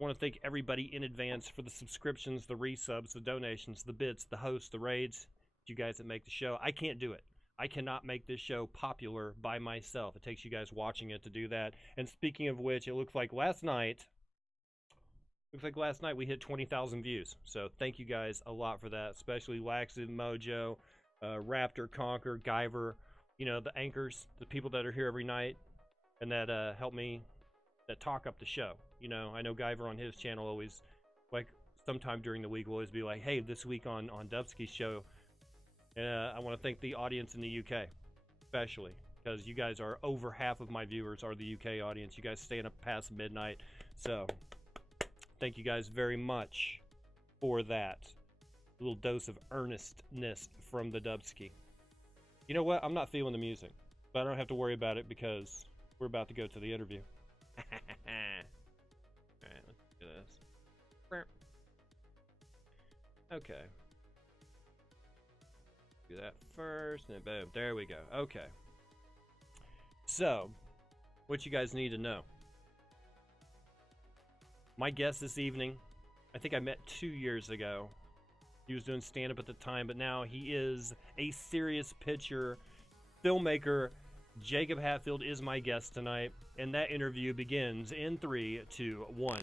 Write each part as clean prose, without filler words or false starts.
I want to thank everybody in advance for the subscriptions, the resubs, the donations, the bits, the hosts, the raids. You guys that make the show. I can't do it. I cannot make this show popular by myself. It takes you guys watching it to do that. And speaking of which, it looks like last night we hit 20,000 views. So thank you guys a lot for that, especially Laxid, Mojo, Raptor, Conquer, Guyver, you know, the anchors, the people that are here every night and that help me, that talk up the show. You know, I know Guyver on his channel always, like, sometime during the week will always be like, hey, this week on Dubsky's show, I want to thank the audience in the UK, especially, because you guys are over half of my viewers are the UK audience. You guys staying up past midnight. So, thank you guys very much for that. A little dose of earnestness from the Dubsky. You know what? I'm not feeling the music, but I don't have to worry about it because we're about to go to the interview. Alright, let's do this. Okay. Do that first, and then boom. There we go. Okay. So, what you guys need to know. My guest this evening, I think I met 2 years ago. He was doing stand-up at the time, but now he is a serious pitcher, filmmaker. Jacob Hatfield is my guest tonight, and that interview begins in 3, 2, 1.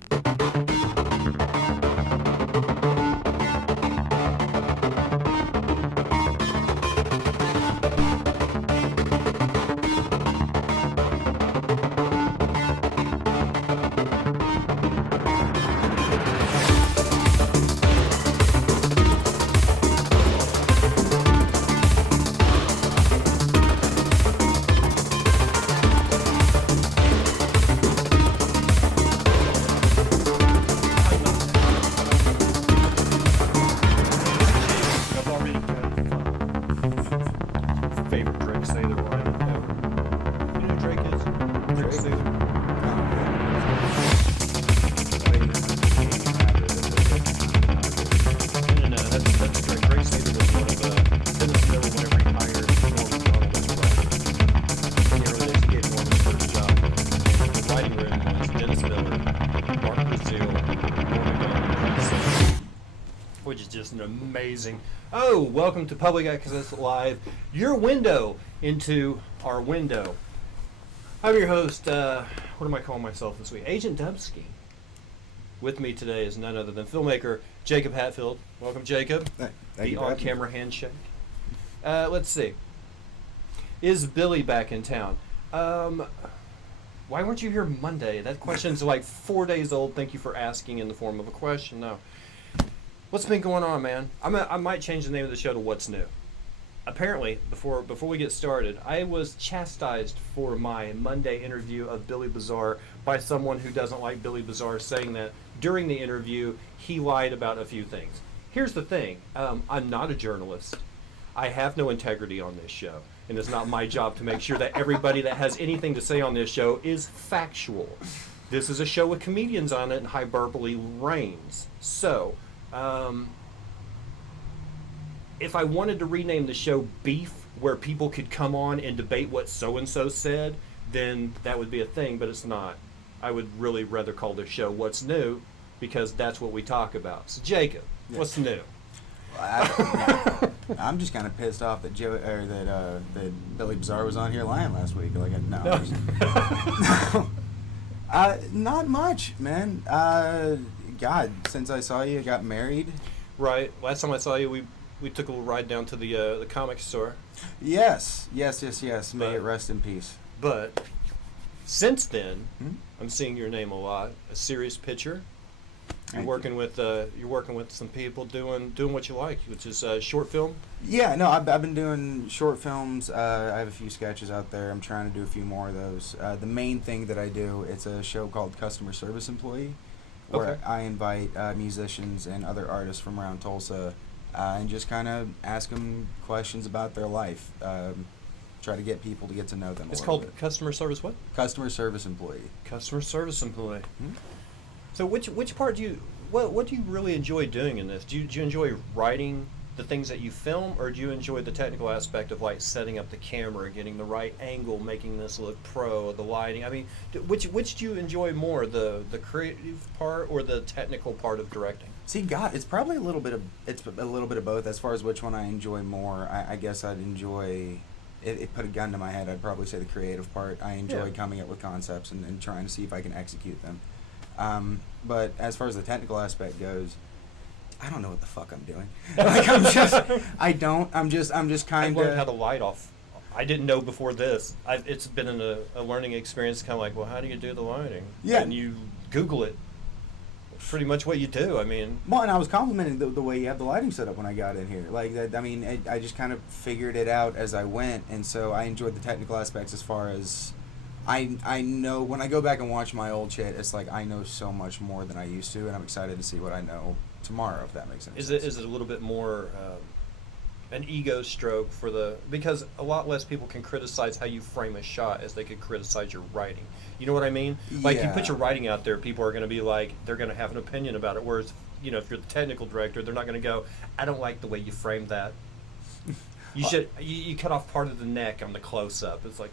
Amazing. Oh, welcome to Public Access Live, your window into our window. I'm your host, what am I calling myself this week? Agent Dubsky. With me today is none other than filmmaker Jacob Hatfield. Welcome, Jacob. Thank you. The on-camera handshake. Let's see. Is Billy back in town? Why weren't you here Monday? That question's like 4 days old. Thank you for asking in the form of a question. No. What's been going on, man? I might change the name of the show to What's New. Apparently, before we get started, I was chastised for my Monday interview of Billy Bazaar by someone who doesn't like Billy Bazaar, saying that during the interview he lied about a few things. Here's the thing. I'm not a journalist. I have no integrity on this show, and it's not my job to make sure that everybody that has anything to say on this show is factual. This is a show with comedians on it, and hyperbole reigns. So, if I wanted to rename the show Beef, where people could come on and debate what so-and-so said, then that would be a thing, but it's not. I would really rather call the show What's New, because that's what we talk about. So, Jacob, What's new? Well, I'm just kind of pissed off that that Billy Bazaar was on here lying last week. Like, no. Not much, man. God, since I saw you, got married. Right. Last time I saw you, we took a little ride down to the comic store. Yes. May it rest in peace. But since then, I'm seeing your name a lot. A serious pitcher. You're working with some people doing what you like, which is short film. Yeah, no, I've been doing short films. I have a few sketches out there. I'm trying to do a few more of those. The main thing that I do, it's a show called Customer Service Employee, where I invite musicians and other artists from around Tulsa and just kind of ask them questions about their life. Try to get people to get to know them. It's called Customer Service what? Customer Service Employee. Customer Service Employee. So which part do you what do you really enjoy doing in this? Do you enjoy writing the things that you film, or do you enjoy the technical aspect of like setting up the camera, getting the right angle, making this look pro, the lighting? I mean, which do you enjoy more, the creative part or the technical part of directing? See, God, it's probably a little bit of both. As far as which one I enjoy more, I guess I'd enjoy. It put a gun to my head, I'd probably say the creative part. I enjoy coming up with concepts and trying to see if I can execute them. But as far as the technical aspect goes, I don't know what the fuck I'm doing. Like I'm just kind I learned of. how to light off. I didn't know before this. It's been a learning experience, kind of like, well, how do you do the lighting? Yeah. And you Google it. Pretty much what you do. I mean. Well, and I was complimenting the way you have the lighting set up when I got in here. Like that, I mean, I just kind of figured it out as I went, and so I enjoyed the technical aspects as far as. I know when I go back and watch my old shit, it's like I know so much more than I used to, and I'm excited to see what I know tomorrow, if that makes sense. Is it a little bit more an ego stroke because a lot less people can criticize how you frame a shot as they could criticize your writing. You know what I mean? Like you put your writing out there, people are going to be like, they're going to have an opinion about it. Whereas, if you're the technical director, they're not going to go, I don't like the way you framed that. You cut off part of the neck on the close up. It's like.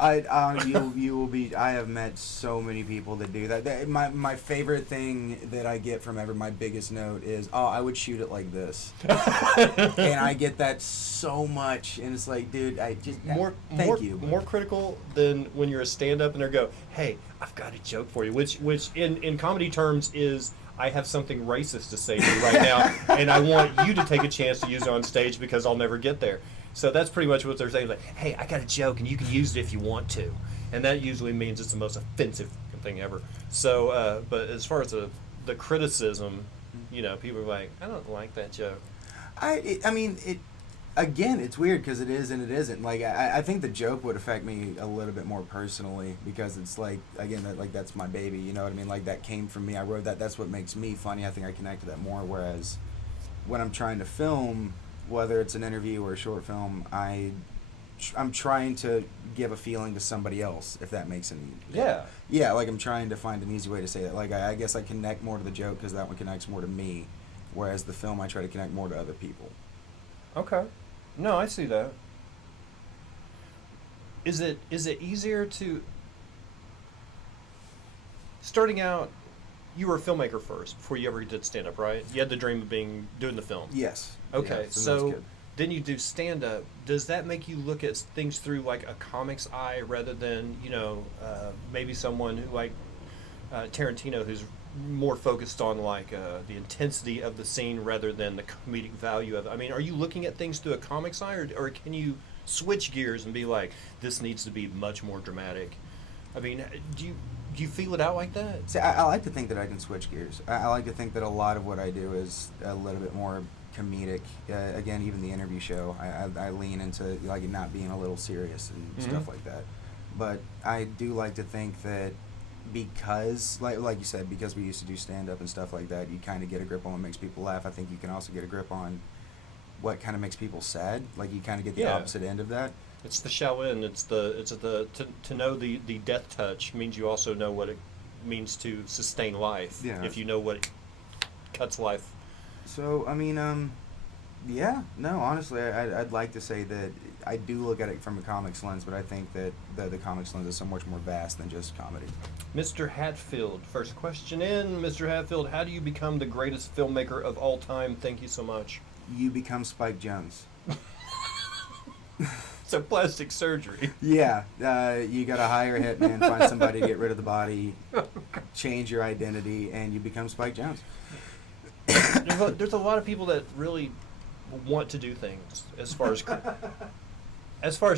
You will be. I have met so many people that do that. My favorite thing that I get from my biggest note is, I would shoot it like this, and I get that so much, and it's like, dude, thank you. More critical than when you're a stand-up and they go, hey, I've got a joke for you, which in comedy terms is, I have something racist to say to you right now, and I want you to take a chance to use it on stage because I'll never get there. So that's pretty much what they're saying. Like, hey, I got a joke, and you can use it if you want to. And that usually means it's the most offensive thing ever. So, but as far as the criticism, people are like, I don't like that joke. I mean, again, it's weird because it is and it isn't. Like, I think the joke would affect me a little bit more personally because it's like, again, that's my baby. You know what I mean? Like, that came from me. I wrote that. That's what makes me funny. I think I connect to that more. Whereas when I'm trying to film, whether it's an interview or a short film, I'm trying to give a feeling to somebody else, if that makes any. Yeah, like I'm trying to find an easy way to say that. Like I guess I connect more to the joke because that one connects more to me, whereas the film I try to connect more to other people. Okay, no, I see that. Is it easier to starting out? You were a filmmaker first before you ever did stand-up, right? You had the dream of doing the film. Yes. Okay, yeah, so then you do stand-up. Does that make you look at things through like a comic's eye rather than maybe someone who like Tarantino, who's more focused on like the intensity of the scene rather than the comedic value of it? I mean, are you looking at things through a comic's eye, or can you switch gears and be like, this needs to be much more dramatic? I mean, do you feel it out like that? See, I like to think that I can switch gears. I like to think that a lot of what I do is a little bit more comedic. Again, even the interview show, I lean into like it not being a little serious and stuff like that. But I do like to think that because, like you said, because we used to do stand-up and stuff like that, you kind of get a grip on what makes people laugh. I think you can also get a grip on what kind of makes people sad. Like you kind of get the opposite end of that. It's the Shaolin. To know the death touch means you also know what it means to sustain life. Yeah. If you know what cuts life. So I mean, honestly, I'd like to say that I do look at it from a comics lens, but I think that the comics lens is so much more vast than just comedy. Mr. Hatfield, first question in. Mr. Hatfield, how do you become the greatest filmmaker of all time? Thank you so much. You become Spike Jonze. So plastic surgery. Yeah, you got to hire a hitman, find somebody to get rid of the body, change your identity, and you become Spike Jonze. There's a lot of people that really want to do things as far as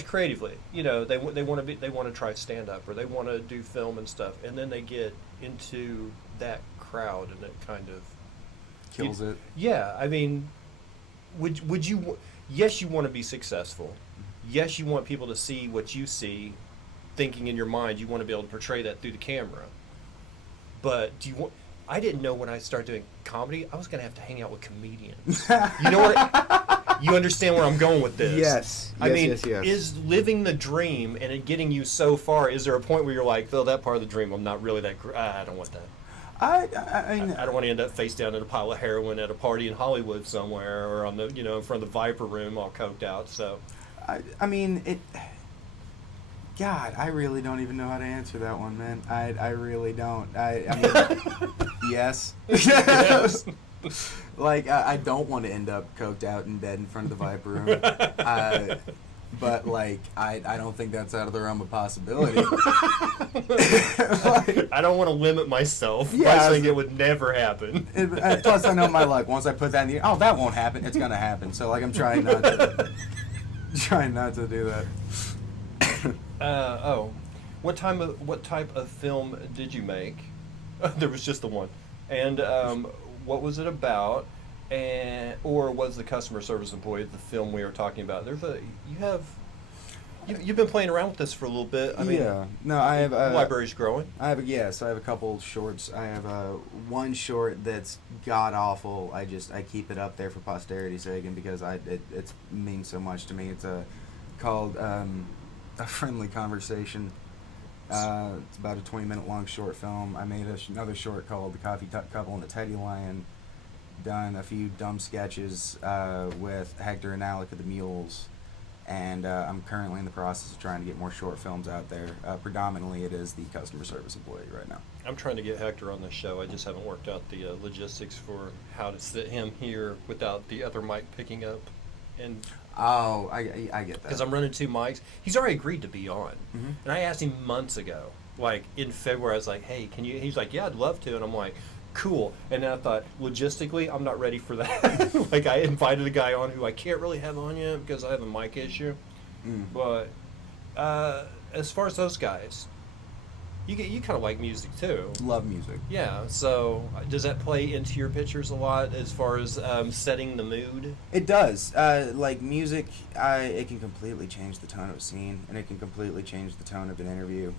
creatively. They want to try stand up or they want to do film and stuff, and then they get into that crowd and it kind of kills it. Yeah, I mean, would you? Yes, you want to be successful. Yes, you want people to see what you see, thinking in your mind. You want to be able to portray that through the camera. But do you want? I didn't know when I started doing comedy, I was going to have to hang out with comedians. You know what? You understand where I'm going with this? Yes. I mean, yes. Is living the dream and it getting you so far, is there a point where you're like, oh, that part of the dream, I'm not really that, I don't want that. I mean, I don't want to end up face down in a pile of heroin at a party in Hollywood somewhere, or on the in front of the Viper Room, all coked out. So, I mean it. God, I really don't even know how to answer that one, man. I really don't. I mean, yes. yes. Like, I don't want to end up coked out in bed in front of the Viper Room. But, like, I don't think that's out of the realm of possibility. I don't want to limit myself by saying it would never happen. Plus, I know my luck. Once I put that in the air, that won't happen. It's going to happen. So, like, I'm trying not to do that. What type of film did you make? There was just the one. And what was it about? Or was the customer service employee the film we were talking about? You've been playing around with this for a little bit. I mean, I have the library's growing. I have a couple shorts. I have one short that's god awful. I keep it up there for posterity's sake, and because it means so much to me. It's called A Friendly Conversation. It's about a 20-minute long short film. I made another short called The Coffee Couple and the Teddy Lion. Done a few dumb sketches with Hector and Alec of the Mules, and I'm currently in the process of trying to get more short films out there. Predominantly, it is the customer service employee right now. I'm trying to get Hector on the show. I just haven't worked out the logistics for how to sit him here without the other mic picking up. And I get that. Because I'm running 2 mics. He's already agreed to be on. Mm-hmm. And I asked him months ago, like in February, I was like, hey, can you? He's like, yeah, I'd love to. And I'm like, cool. And then I thought, logistically, I'm not ready for that. Like, I invited a guy on who I can't really have on yet because I have a mic issue. But as far as those guys, you kind of like music too. Love music. Yeah. So does that play into your pictures a lot as far as setting the mood? It does. Like music, it can completely change the tone of a scene, and it can completely change the tone of an interview.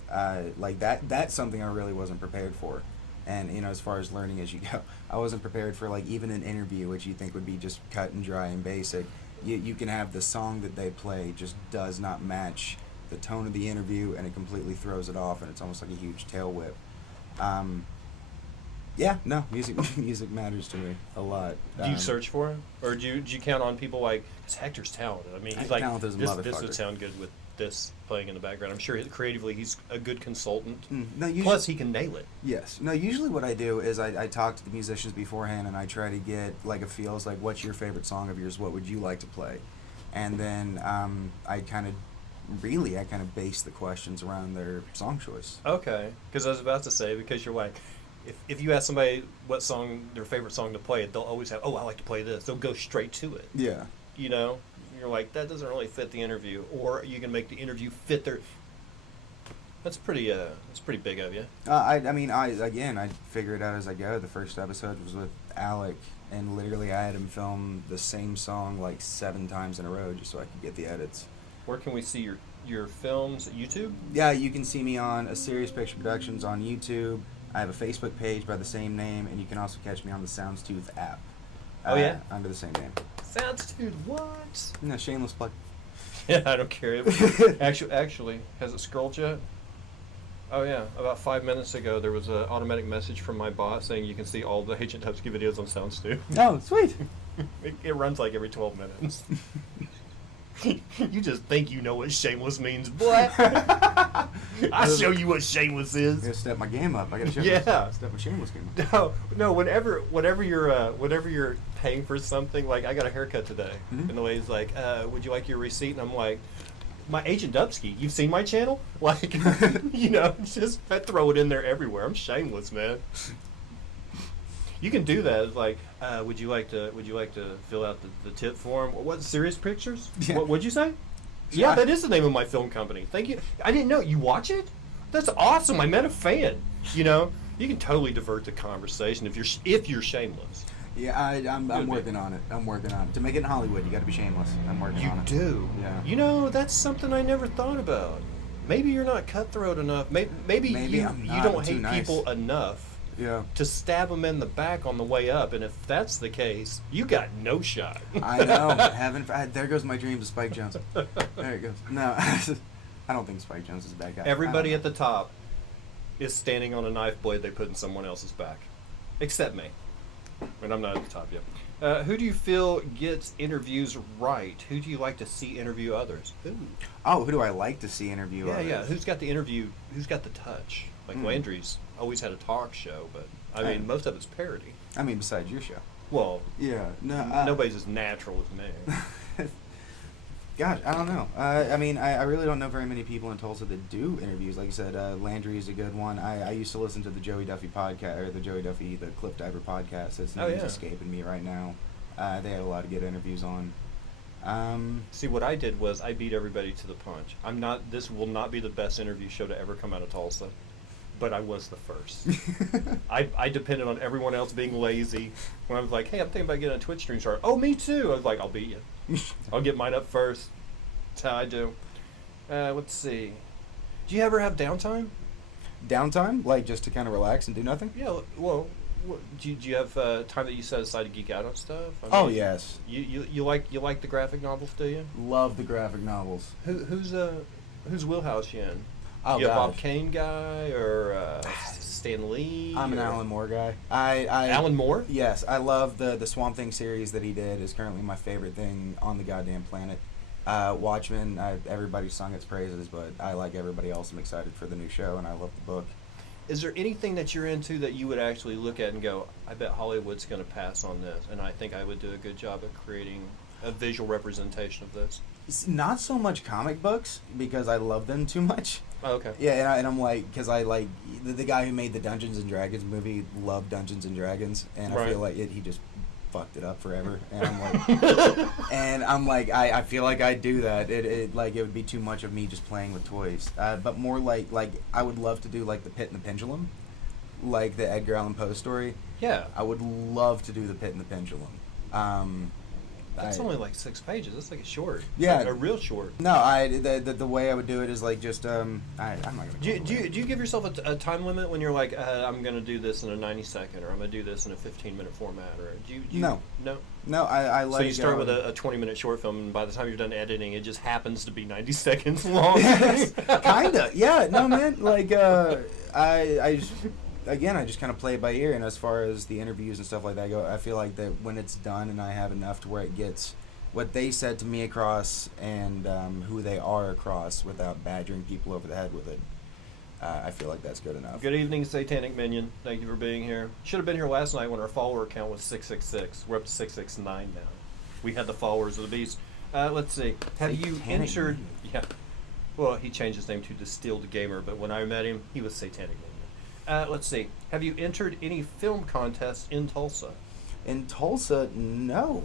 Like that's something I really wasn't prepared for. And, as far as learning as you go, I wasn't prepared for, like, even an interview, which you think would be just cut and dry and basic. You can have the song that they play just does not match the tone of the interview, and it completely throws it off, and it's almost like a huge tail whip. Music matters to me a lot. Do you search for it? Or do you count on people like, because Hector's talented. I mean, he's like, this would sound good with this playing in the background. I'm sure creatively he's a good consultant. Plus, he can nail it. Yes. No, usually what I do is I talk to the musicians beforehand, and I try to get like a feel. It's like, what's your favorite song of yours? What would you like to play? And then I kind of base the questions around their song choice. Okay. Because I was about to say, because you're like, if you ask somebody what song, their favorite song to play, they'll always have, I like to play this. They'll go straight to it. Yeah. You're like, that doesn't really fit the interview, or you can make the interview fit their. That's pretty big of you. I figure it out as I go. The first episode was with Alec, and literally I had him film the same song like 7 times in a row just so I could get the edits. Where can we see your films? YouTube? Yeah, you can see me on A Serious Picture Productions on YouTube. I have a Facebook page by the same name, and you can also catch me on the Soundstooth app. Oh yeah, under the same name. Soundstooth, what? No, shameless plug. Yeah, I don't care. Actually, has it scrolled yet? Oh yeah, about 5 minutes ago there was an automatic message from my bot saying you can see all the Agent Husky videos on Soundstooth. Oh, sweet. It runs like every 12 minutes. You just think you know what shameless means, what? I'll show you what shameless is. I gotta step my game up. I gotta step my shameless game up. No. Whenever you're paying for something, like I got a haircut today, and the lady's like, "Would you like your receipt?" And I'm like, "My Agent Dubsky, you've seen my channel? Like, just I throw it in there everywhere. I'm shameless, man." You can do that. It's like, would you like to fill out the tip form? What, Serious Pictures? Yeah. What'd you say? Yeah, that is the name of my film company. Thank you. I didn't know. You watch it? That's awesome. I met a fan. You can totally divert the conversation if you're shameless. Yeah, I'm working on it. To make it in Hollywood, you got to be shameless. I'm working on it. You do. Yeah. That's something I never thought about. Maybe you're not cutthroat enough. Maybe you don't hate people enough. Yeah. To stab them in the back on the way up, and if that's the case, you got no shot. I know. There goes my dreams of Spike Jonze. There it goes. No, I don't think Spike Jonze is a bad guy. Everybody at the top is standing on a knife blade they put in someone else's back. except me. And I'm not at the top yet. Who do you feel gets interviews right? Who do you like to see interview others? Ooh. Oh, who do I like to see interview others? Yeah. Who's got the interview? Who's got the touch? Like Landry's always had a talk show, but I mean, most of it's parody. I mean, besides your show. Well, yeah, no, nobody's as natural as me. Gosh, I don't know. I mean, I really don't know very many people in Tulsa that do interviews. Like I said, Landry is a good one. I used to listen to the Joey Duffy podcast, or the Cliff Diver podcast. Its name is escaping me right now. They had a lot of good interviews on. See, what I did was I beat everybody to the punch. This will not be the best interview show to ever come out of Tulsa, but I was the first. I depended on everyone else being lazy. When I was like, hey, I'm thinking about getting a Twitch stream started. Oh, me too. I was like, I'll beat you. I'll get mine up first. That's how I do. Let's see. Do you ever have downtime? Downtime? Like just to kind of relax and do nothing? Yeah, well, do you have time that you set aside to geek out on stuff? I mean, oh, yes. You like the graphic novels, do you? Love the graphic novels. Who's wheelhouse you in? Oh, you a gosh. Bob Kane guy or Stan Lee? I'm an Alan Moore guy. Alan Moore? Yes, I love the Swamp Thing series that he did. Is currently my favorite thing on the goddamn planet. Watchmen, everybody's sung its praises, but I like everybody else. I'm excited for the new show, and I love the book. Is there anything that you're into that you would actually look at and go, I bet Hollywood's going to pass on this, and I think I would do a good job at creating a visual representation of this? It's not so much comic books, because I love them too much. Oh, okay. Yeah, and I'm like, because I like, the guy who made the Dungeons & Dragons movie loved Dungeons & Dragons, and I feel like he just fucked it up forever, and I'm like, I feel like I'd do that. It would be too much of me just playing with toys, but more like I would love to do like the Pit and the Pendulum, like the Edgar Allan Poe story. Yeah, I would love to do the Pit and the Pendulum. That's only like 6 pages. That's like a short. Yeah, like a real short. No, the way I would do it is like just I'm not gonna. Do you give yourself a time limit when you're like I'm gonna do this in a 90-second or I'm gonna do this in a 15-minute format, or do you no. I like. So you start with a 20-minute short film, and by the time you're done editing, it just happens to be 90 seconds long. Yes, kinda. Yeah, no man. Like I just kind of play it by ear, and as far as the interviews and stuff like that go, I feel like that when it's done and I have enough to where it gets what they said to me across and who they are across without badgering people over the head with it, I feel like that's good enough. Good evening, Satanic Minion. Thank you for being here. Should have been here last night when our follower count was 666. We're up to 669 now. We had the followers of the beast. Let's see. Have you entered... Minion. Yeah. Well, he changed his name to Distilled Gamer, but when I met him, he was Satanic Minion. Let's see. Have you entered any film contests in Tulsa? In Tulsa, no.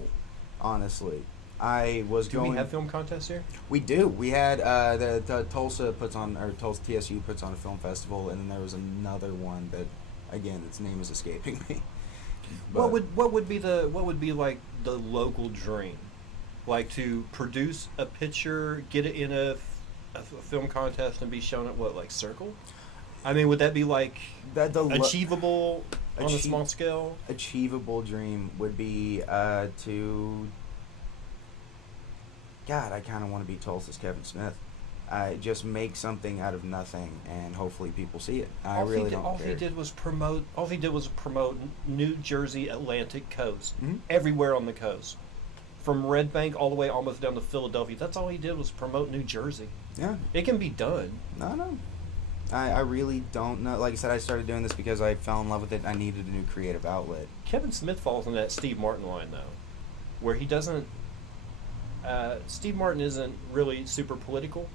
Honestly, I was Do going. we have film contests here? We do. We had the Tulsa puts on, or Tulsa TSU puts on a film festival, and then there was another one that, again, its name is escaping me. What would be like the local dream, like to produce a picture, get it in a film contest, and be shown at what, like Circle? I mean, would that be like achievable on a small scale? Achievable dream would be to... God, I kind of want to be Tulsa's Kevin Smith. Just make something out of nothing, and hopefully people see it. All he did was promote New Jersey Atlantic coast, everywhere on the coast, from Red Bank all the way almost down to Philadelphia. That's all he did was promote New Jersey. Yeah, it can be done. No. I really don't know. Like I said, I started doing this because I fell in love with it. I needed a new creative outlet. Kevin Smith falls in that Steve Martin line, though, where he doesn't... Steve Martin isn't really super political.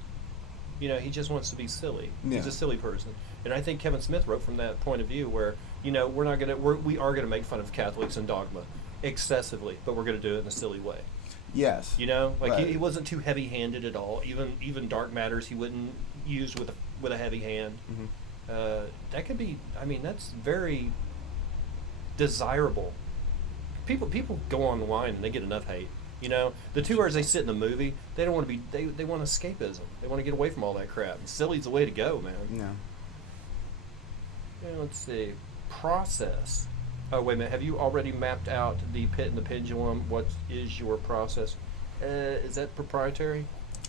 You know, he just wants to be silly. Yeah. He's a silly person. And I think Kevin Smith wrote from that point of view where, you know, we are going to make fun of Catholics and dogma excessively, but we're going to do it in a silly way. Yes. You know, like he wasn't too heavy-handed at all. Even Dark Matters he wouldn't use with a heavy hand. Mm-hmm. That could be. I mean, that's very desirable. People go online and they get enough hate. You know, the 2 hours they sit in the movie, they don't want to be. They want escapism. They want to get away from all that crap. And silly's the way to go, man. No. Yeah, let's see. Process. Oh, wait a minute. Have you already mapped out the Pit and the Pendulum? What is your process? Is that proprietary?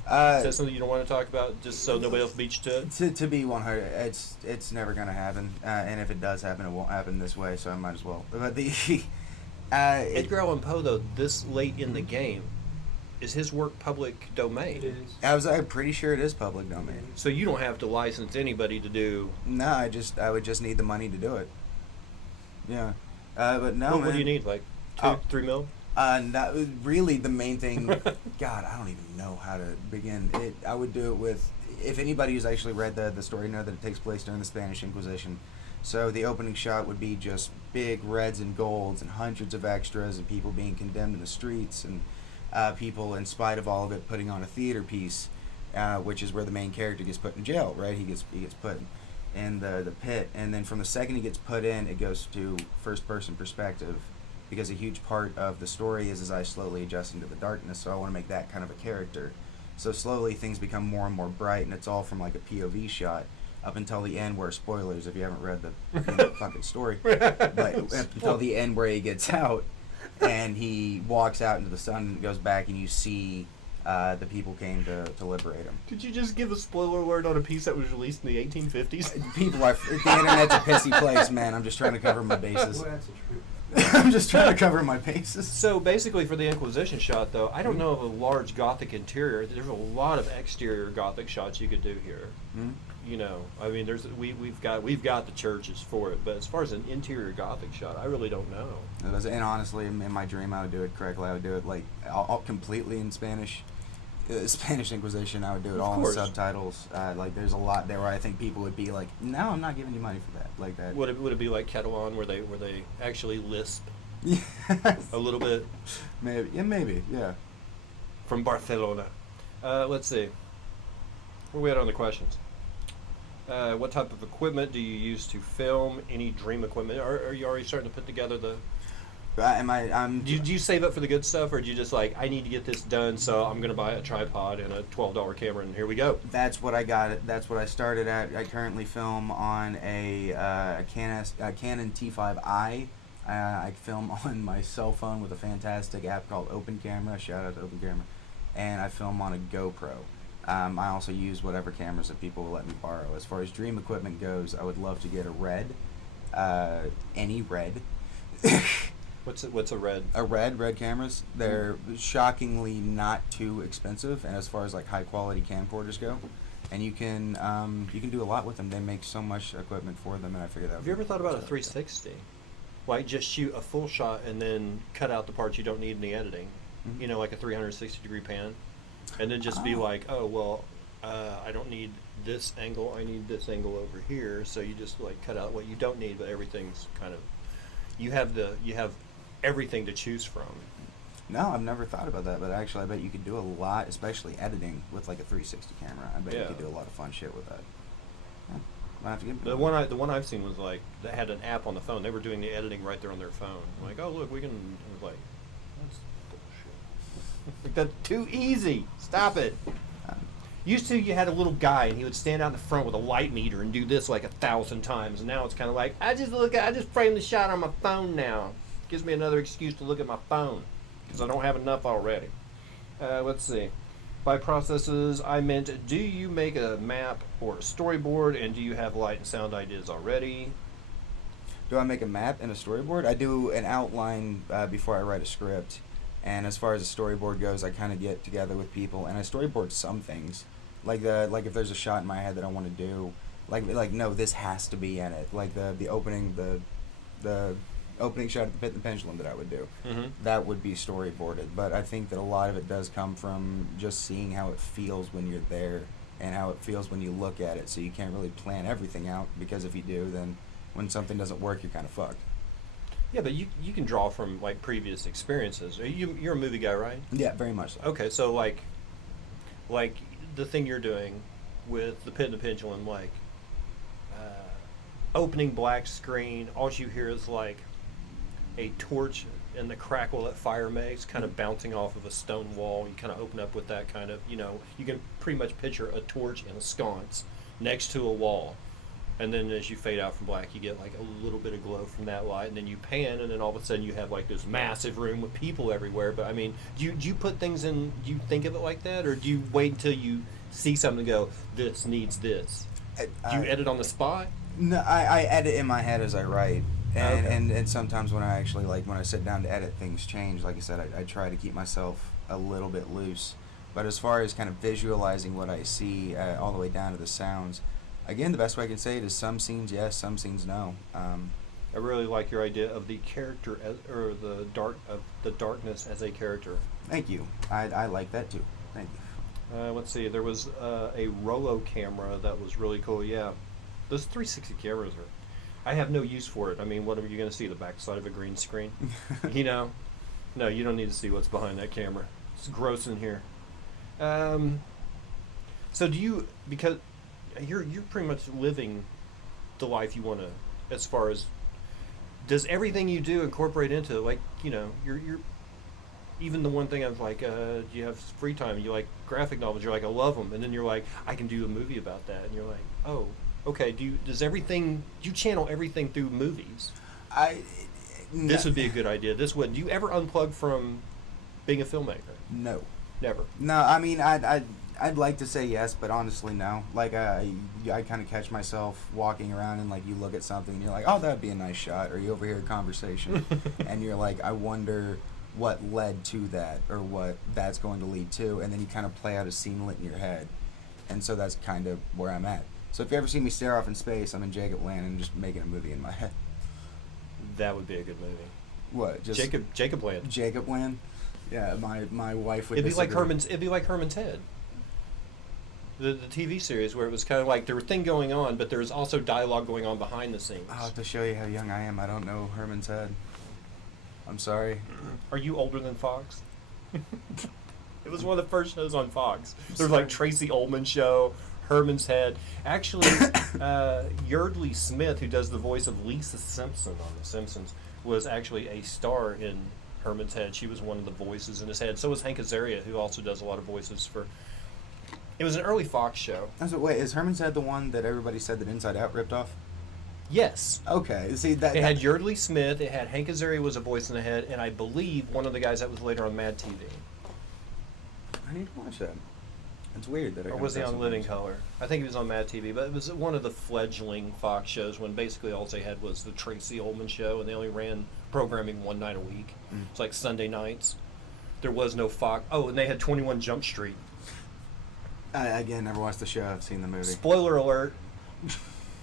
Is that something you don't want to talk about, just so nobody else beats you to it? To be 100, it's never gonna happen, and if it does happen, it won't happen this way. So I might as well. But the Edgar Allan Poe, though, this late in the game, is his work public domain? It is. I'm pretty sure it is public domain. So you don't have to license anybody to do. No, I would just need the money to do it. Yeah, but no. What do you need? Like 3 mil? That was really the main thing. God, I don't even know how to begin. I would do it with, if anybody who's actually read the story know that it takes place during the Spanish Inquisition. So the opening shot would be just big reds and golds and hundreds of extras and people being condemned in the streets and people, in spite of all of it, putting on a theater piece, which is where the main character gets put in jail. Right, he gets put in the pit, and then from the second he gets put in, it goes to first person perspective. Because a huge part of the story is as I slowly adjust into the darkness, so I want to make that kind of a character. So slowly things become more and more bright, and it's all from like a POV shot up until the end where, spoilers if you haven't read the fucking story, but up until the end where he gets out and he walks out into the sun and goes back and you see the people came to liberate him. Did you just give a spoiler alert on a piece that was released in the 1850s? People the internet's a pissy place, man. I'm just trying to cover my bases. Well, that's a truth. I'm just trying to cover my bases. So basically, for the Inquisition shot, though, I don't know of a large Gothic interior. There's a lot of exterior Gothic shots you could do here. Mm-hmm. You know, I mean, we've got the churches for it, but as far as an interior Gothic shot, I really don't know. And honestly, in my dream, I would do it correctly. I would do it like all completely in Spanish. Spanish Inquisition, I would do it all in subtitles. Like, there's a lot there where I think people would be like, "No, I'm not giving you money for that." Like that. Would it be like Catalan, where they actually lisp a little bit? Maybe, yeah. From Barcelona. Let's see. Where are we at on the questions? What type of equipment do you use to film? Any dream equipment? Are you already starting to put together the? Do you save up for the good stuff, or do you just like, I need to get this done, so I'm going to buy a tripod and a $12 camera, and here we go? That's what I got. That's what I started at. I currently film on a Canon T5i. I film on my cell phone with a fantastic app called Open Camera. Shout out to Open Camera. And I film on a GoPro. I also use whatever cameras that people will let me borrow. As far as dream equipment goes, I would love to get a red. Any red. What's a red? Red cameras. They're shockingly not too expensive, and as far as like high quality camcorders go, and you can do a lot with them. They make so much equipment for them, and I figured that. Have you ever thought about a 360? Like, just shoot a full shot and then cut out the parts you don't need in the editing. Mm-hmm. You know, like a 360 degree pan, and then just be like, oh well, I don't need this angle. I need this angle over here. So you just like cut out what you don't need, but everything's kind of. You have everything to choose from. No, I've never thought about that, but actually I bet you could do a lot, especially editing with like a 360 camera. I bet you could do a lot of fun shit with that. Yeah. Might have to get The one I've seen was like, they had an app on the phone. They were doing the editing right there on their phone. I'm like, oh look, we can. I was like, that's bullshit. Like, that's too easy. Stop it. Used to, you had a little guy and he would stand out in the front with a light meter and do this like 1,000 times. And now it's kind of like, I just frame the shot on my phone now. Gives me another excuse to look at my phone because I don't have enough already. Let's see. By processes, I meant, do you make a map or a storyboard, and do you have light and sound ideas already? Do I make a map and a storyboard? I do an outline before I write a script. And as far as a storyboard goes, I kind of get together with people and I storyboard some things. Like if there's a shot in my head that I want to do, like no, this has to be in it. Like the opening shot at the Pit and the Pendulum that I would do, that would be storyboarded. But I think that a lot of it does come from just seeing how it feels when you're there and how it feels when you look at it. So you can't really plan everything out, because if you do, then when something doesn't work, you're kind of fucked. Yeah, but you can draw from like previous experiences. You're a movie guy, right? Yeah, very much so. Okay, so like the thing you're doing with the Pit and the Pendulum, like opening black screen, all you hear is like a torch and the crackle that fire makes, kind of bouncing off of a stone wall. You kind of open up with that kind of, you can pretty much picture a torch and a sconce next to a wall. And then as you fade out from black, you get like a little bit of glow from that light, and then you pan, and then all of a sudden you have like this massive room with people everywhere. But I mean, do you put things in? Do you think of it like that, or do you wait until you see something and go, "This needs this"? Do you edit on the spot? No, I edit in my head as I write, and, Okay. and sometimes when I actually when I sit down to edit, things change. Like I said, I try to keep myself a little bit loose. But as far as kind of visualizing what I see, all the way down to the sounds. Again, the best way I can say it is some scenes yes, some scenes no. I really like your idea of the character or the darkness as a character. Thank you. I like that too. Thank you. Let's see. There was a Rollo camera that was really cool. Yeah, those 360 cameras are. I have no use for it. I mean, what are you going to see? The backside of a green screen? You know? No, you don't need to see what's behind that camera. It's gross in here. So do you, because you're pretty much living the life you want to, as far as, does everything you do incorporate into, like, you know, you're even the one thing of like, you have free time, you like graphic novels, you're like, I love them, and then you're like, I can do a movie about that, and you're like, oh, okay, do you channel everything through movies? This would be a good idea. This would, do you ever unplug from being a filmmaker? No. Never. No, I mean, I'd like to say yes, but honestly, no. Like, I kind of catch myself walking around and, like, you look at something and you're like, oh, that'd be a nice shot. Or you overhear a conversation and you're like, I wonder what led to that or what that's going to lead to. And then you kind of play out a scenelet in your head. And so that's kind of where I'm at. So if you ever see me stare off in space, I'm in Jacob Land and just making a movie in my head. That would be a good movie. What? Just Jacob Land. Jacob Land? Yeah, my wife would It'd be disagree. like Herman's Head. The TV series where it was kind of like there was a thing going on, but there was also dialogue going on behind the scenes. I'll have to show you how young I am. I don't know Herman's Head. I'm sorry. Are you older than Fox? It was one of the first shows on Fox. There was like Tracy Ullman Show, Herman's Head. Actually, Yeardley Smith, who does the voice of Lisa Simpson on The Simpsons, was actually a star in Herman's Head. She was one of the voices in his head. So was Hank Azaria, who also does a lot of voices for... It was an early Fox show. Wait, is Herman's Head the one that everybody said that Inside Out ripped off? Yes. Okay, see that... It had Yeardley Smith, it had Hank Azaria was a voice in the head, and I believe one of the guys that was later on Mad TV. I need to watch that. It's weird that I... Or was he on Living Color? I think he was on Mad TV, but it was one of the fledgling Fox shows when basically all they had was the Tracy Ullman Show, and they only ran programming one night a week. It's like Sunday nights. There was no Fox. Oh, and they had 21 Jump Street. I, again, never watched the show. I've seen the movie. Spoiler alert,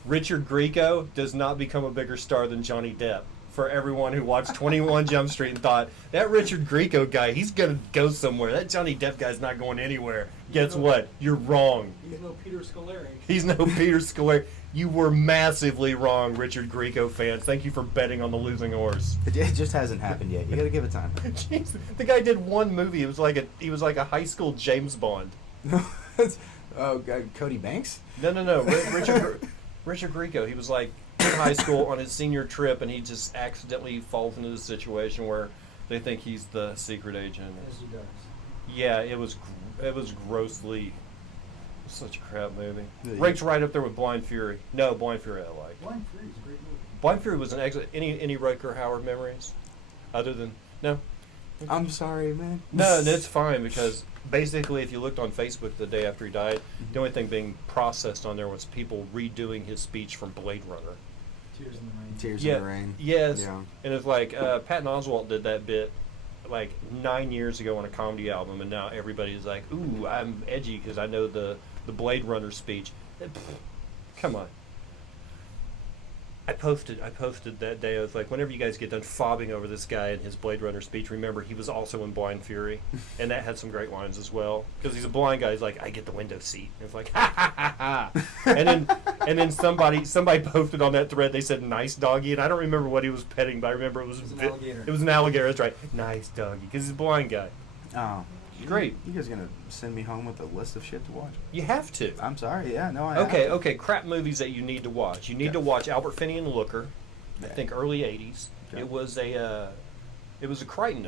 Richard Grieco does not become a bigger star than Johnny Depp. For everyone who watched 21 Jump Street and thought, that Richard Grieco guy, he's going to go somewhere. That Johnny Depp guy's not going anywhere. Guess what? You're wrong. He's no Peter Scolari. He's no Peter Scolari. You were massively wrong, Richard Grieco fans. Thank you for betting on the losing horse. It just hasn't happened yet. You got to give it time. Jeez, the guy did one movie. He was like a high school James Bond. Oh, God, Cody Banks? No. Richard Grieco. He was like in high school on his senior trip, and he just accidentally falls into the situation where they think he's the secret agent. As he does. Yeah, it was grossly such a crap movie. Yeah. Ranked right up there with Blind Fury. No, Blind Fury I like. Blind Fury is a great movie. Blind Fury was an excellent. Any Rutger Hauer memories, other than no. I'm sorry, man. No, that's fine because basically, if you looked on Facebook the day after he died, the only thing being processed on there was people redoing his speech from Blade Runner. Tears in the Rain. Tears in the Rain. Yes. Yeah. And it's like Patton Oswalt did that bit like 9 years ago on a comedy album, and now everybody's like, "Ooh, I'm edgy because I know the Blade Runner speech." Come on. I posted that day. I was like, whenever you guys get done fobbing over this guy and his Blade Runner speech, remember he was also in Blind Fury, and that had some great lines as well. Because he's a blind guy. He's like, I get the window seat. And it's like, ha ha ha ha. And then somebody posted on that thread. They said, nice doggy, and I don't remember what he was petting, but I remember it was an alligator. It was an alligator. That's right. Nice doggy, because he's a blind guy. Oh. Great. You guys gonna send me home with a list of shit to watch? You have to. I'm sorry. Yeah, no, I Okay, have to. okay. Crap movies that you need to watch. You need to watch Albert Finney and the Looker. I Yeah. think early '80s. Okay. It was a Crichton,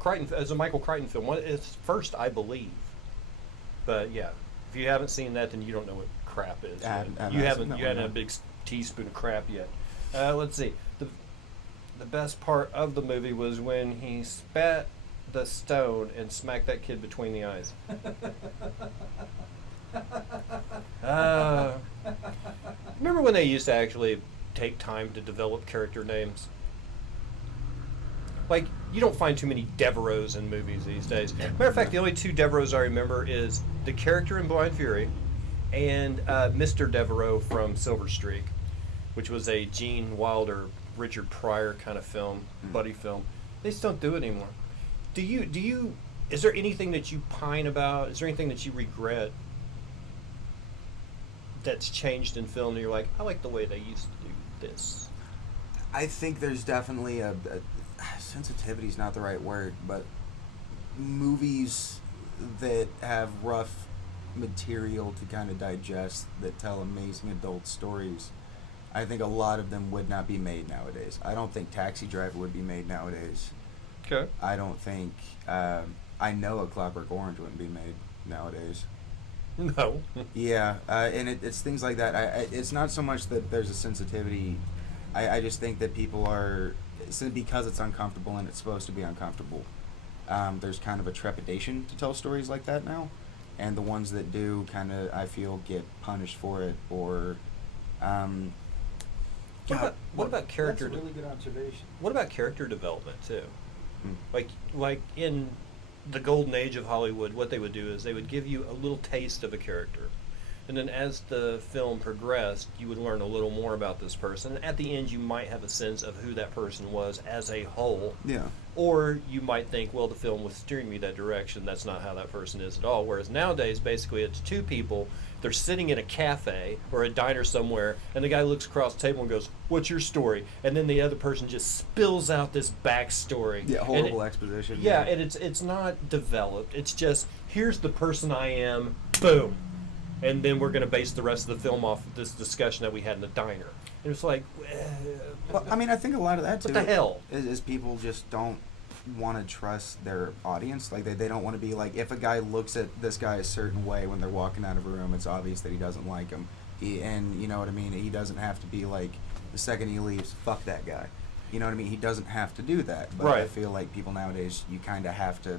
Crichton as a Michael Crichton film. It's first, I believe. But yeah, if you haven't seen that, then you don't know what crap is. I haven't- I you haven't- haven't. no, You hadn't no. had a big teaspoon of crap yet. Let's see. The best part of the movie was when he spat the stone and smacked that kid between the eyes. Remember when they used to actually take time to develop character names? Like, you don't find too many Devereaux in movies these days. Matter of fact, the only two Devereaux I remember is the character in Blind Fury and Mr. Devereaux from Silver Streak, which was a Gene Wilder, Richard Pryor kind of film, buddy film. They just don't do it anymore. Do you? Is there anything that you pine about? Is there anything that you regret that's changed in film? And you're like, I like the way they used to do this. I think there's definitely a sensitivity is not the right word, but movies that have rough material to kind of digest, that tell amazing adult stories, I think a lot of them would not be made nowadays. I don't think Taxi Driver would be made nowadays. Okay. I don't think, I know A Clockwork Orange wouldn't be made nowadays. No. Yeah, and it's things like that. It's not so much that there's a sensitivity. I just think that people are, because it's uncomfortable and it's supposed to be uncomfortable, there's kind of a trepidation to tell stories like that now. And the ones that do kind of, I feel, get punished for it, or... What about character? That's a really good observation. What about character development too? Mm. Like in the golden age of Hollywood, what they would do is they would give you a little taste of a character, and then as the film progressed, you would learn a little more about this person. At the end, you might have a sense of who that person was as a whole. Yeah. Or you might think, well, the film was steering me that direction. That's not how that person is at all. Whereas nowadays, basically, it's two people. They're sitting in a cafe or a diner somewhere, and the guy looks across the table and goes, "What's your story?" And then the other person just spills out this backstory. Yeah, horrible exposition. Yeah, and it's not developed. It's just, here's the person I am, boom. And then we're going to base the rest of the film off of this discussion that we had in the diner. And it's like, Well, I mean, I think a lot of that, too, what the hell? is people just don't want to trust their audience. Like, they don't want to be like, if a guy looks at this guy a certain way when they're walking out of a room, it's obvious that he doesn't like him. And you know what I mean? He doesn't have to be like, the second he leaves, fuck that guy. You know what I mean? He doesn't have to do that. But I Right. feel like people nowadays, you kind of have to.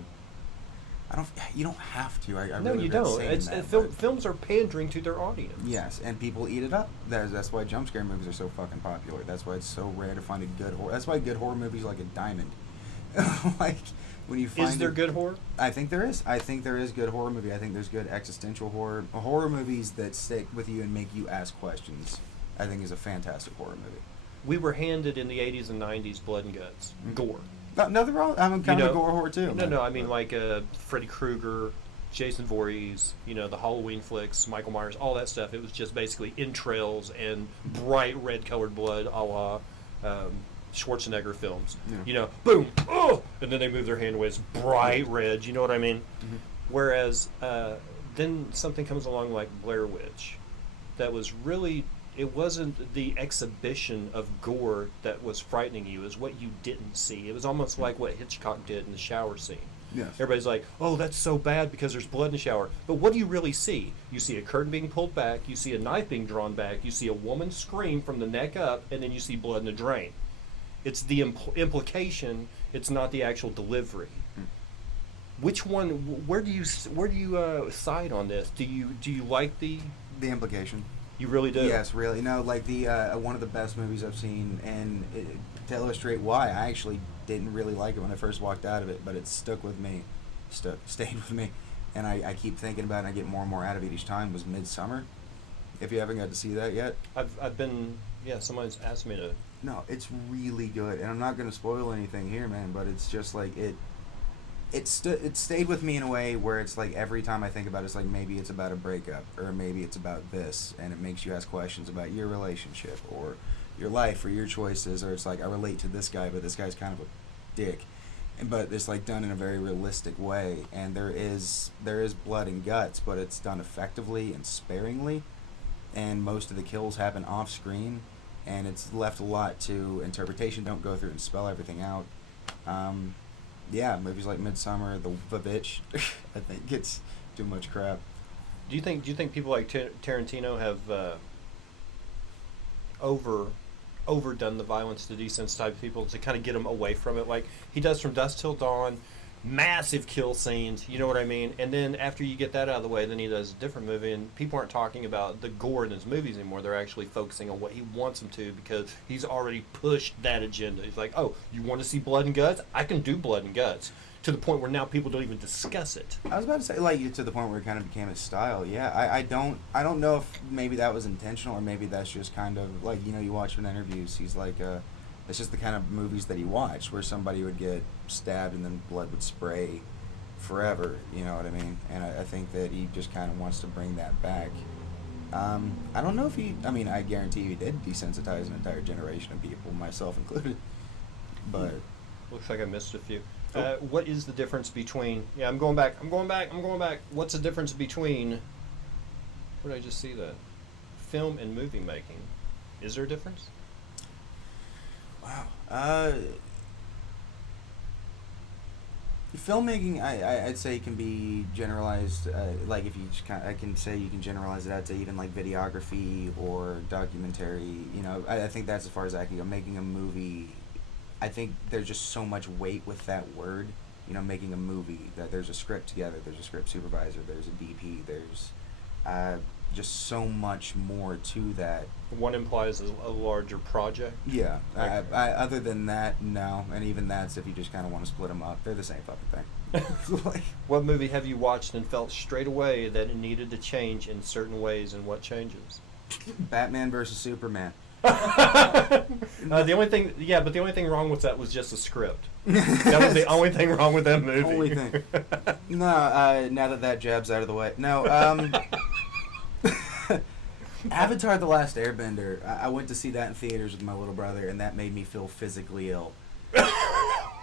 You don't have to. I No, really you regret don't. saying that, but- Films are pandering to their audience. Yes, and people eat it up. That's why jump scare movies are so fucking popular. That's why it's so rare to find a good horror. That's why good horror movies are like a diamond. Like when you find Is there good horror? I think there is. I think there is good horror movie. I think there's good existential horror movies that stick with you and make you ask questions. I think is a fantastic horror movie. We were handed in the 80s and 90s blood and guts, gore. No, they're all. I'm kind You of a know, gore horror too. No, I mean like Freddy Krueger, Jason Voorhees, the Halloween flicks, Michael Myers, all that stuff. It was just basically entrails and bright red colored blood, a la Schwarzenegger films. Yeah. Boom, oh, and then they move their hand away. It's bright red. You know what I mean? Mhm. Whereas then something comes along like Blair Witch, that was really. It wasn't the exhibition of gore that was frightening you. It was what you didn't see. It was almost like what Hitchcock did in the shower scene. Yes. Everybody's like, oh, that's so bad because there's blood in the shower. But what do you really see? You see a curtain being pulled back, you see a knife being drawn back, you see a woman scream from the neck up, and then you see blood in the drain. It's the implication, it's not the actual delivery. Which one, where do you side on this? Do you like the implication? You really do? Yes, really. No, like the one of the best movies I've seen, and to illustrate why, I actually didn't really like it when I first walked out of it, but it stuck with me, stayed with me, and I keep thinking about it, and I get more and more out of it each time, was Midsummer. If you haven't got to see that yet. I've been, someone's asked me to. No, it's really good, and I'm not going to spoil anything here, man, but it's just like, it stayed with me in a way where it's like every time I think about it, it's like maybe it's about a breakup, or maybe it's about this, and it makes you ask questions about your relationship or your life or your choices, or it's like I relate to this guy, but this guy's kind of a dick, but it's like done in a very realistic way, and there is blood and guts, but it's done effectively and sparingly, and most of the kills happen off screen, and it's left a lot to interpretation. Don't go through and spell everything out. Yeah, movies like Midsummer, The Bitch, I think it's too much crap. Do you think people like Tarantino have overdone the violence to desensitize people to kind of get them away from it, like he does from Dusk Till Dawn? Massive kill scenes, you know what I mean? And then after you get that out of the way, then he does a different movie, and people aren't talking about the gore in his movies anymore. They're actually focusing on what he wants them to, because he's already pushed that agenda. He's like, oh, you want to see blood and guts? I can do blood and guts. To the point where now people don't even discuss it. I was about to say, like, to the point where it kind of became his style. Yeah, I don't know if maybe that was intentional, or maybe that's just kind of, like, you know, you watch him in interviews, he's like, it's just the kind of movies that he watched, where somebody would get stabbed and then blood would spray forever, you know what I mean? And I think that he just kind of wants to bring that back. I don't know if I guarantee he did desensitize an entire generation of people, myself included. But Looks like I missed a few. Oh. What is the difference between... Yeah, I'm going back. What's the difference between... What did I just see that? Film and movie making. Is there a difference? wow. Filmmaking, I'd say, can be generalized. Like, if you just I can say you can generalize it out to even like videography or documentary. You know, I think that's as far as I can go. Making a movie, I think there's just so much weight with that word. You know, making a movie, that there's a script together, there's a script supervisor, there's a DP, there's just so much more to that. One implies a larger project. Yeah. Okay. Other than that, no. And even that's if you just kind of want to split them up. They're the same fucking thing. Like, What movie have you watched and felt straight away that it needed to change in certain ways, and what changes? Batman versus Superman. The only thing wrong with that was just the script. That was the only thing wrong with that movie. Only thing. No, now that jab's out of the way. No, Avatar: The Last Airbender. I went to see that in theaters with my little brother, and that made me feel physically ill.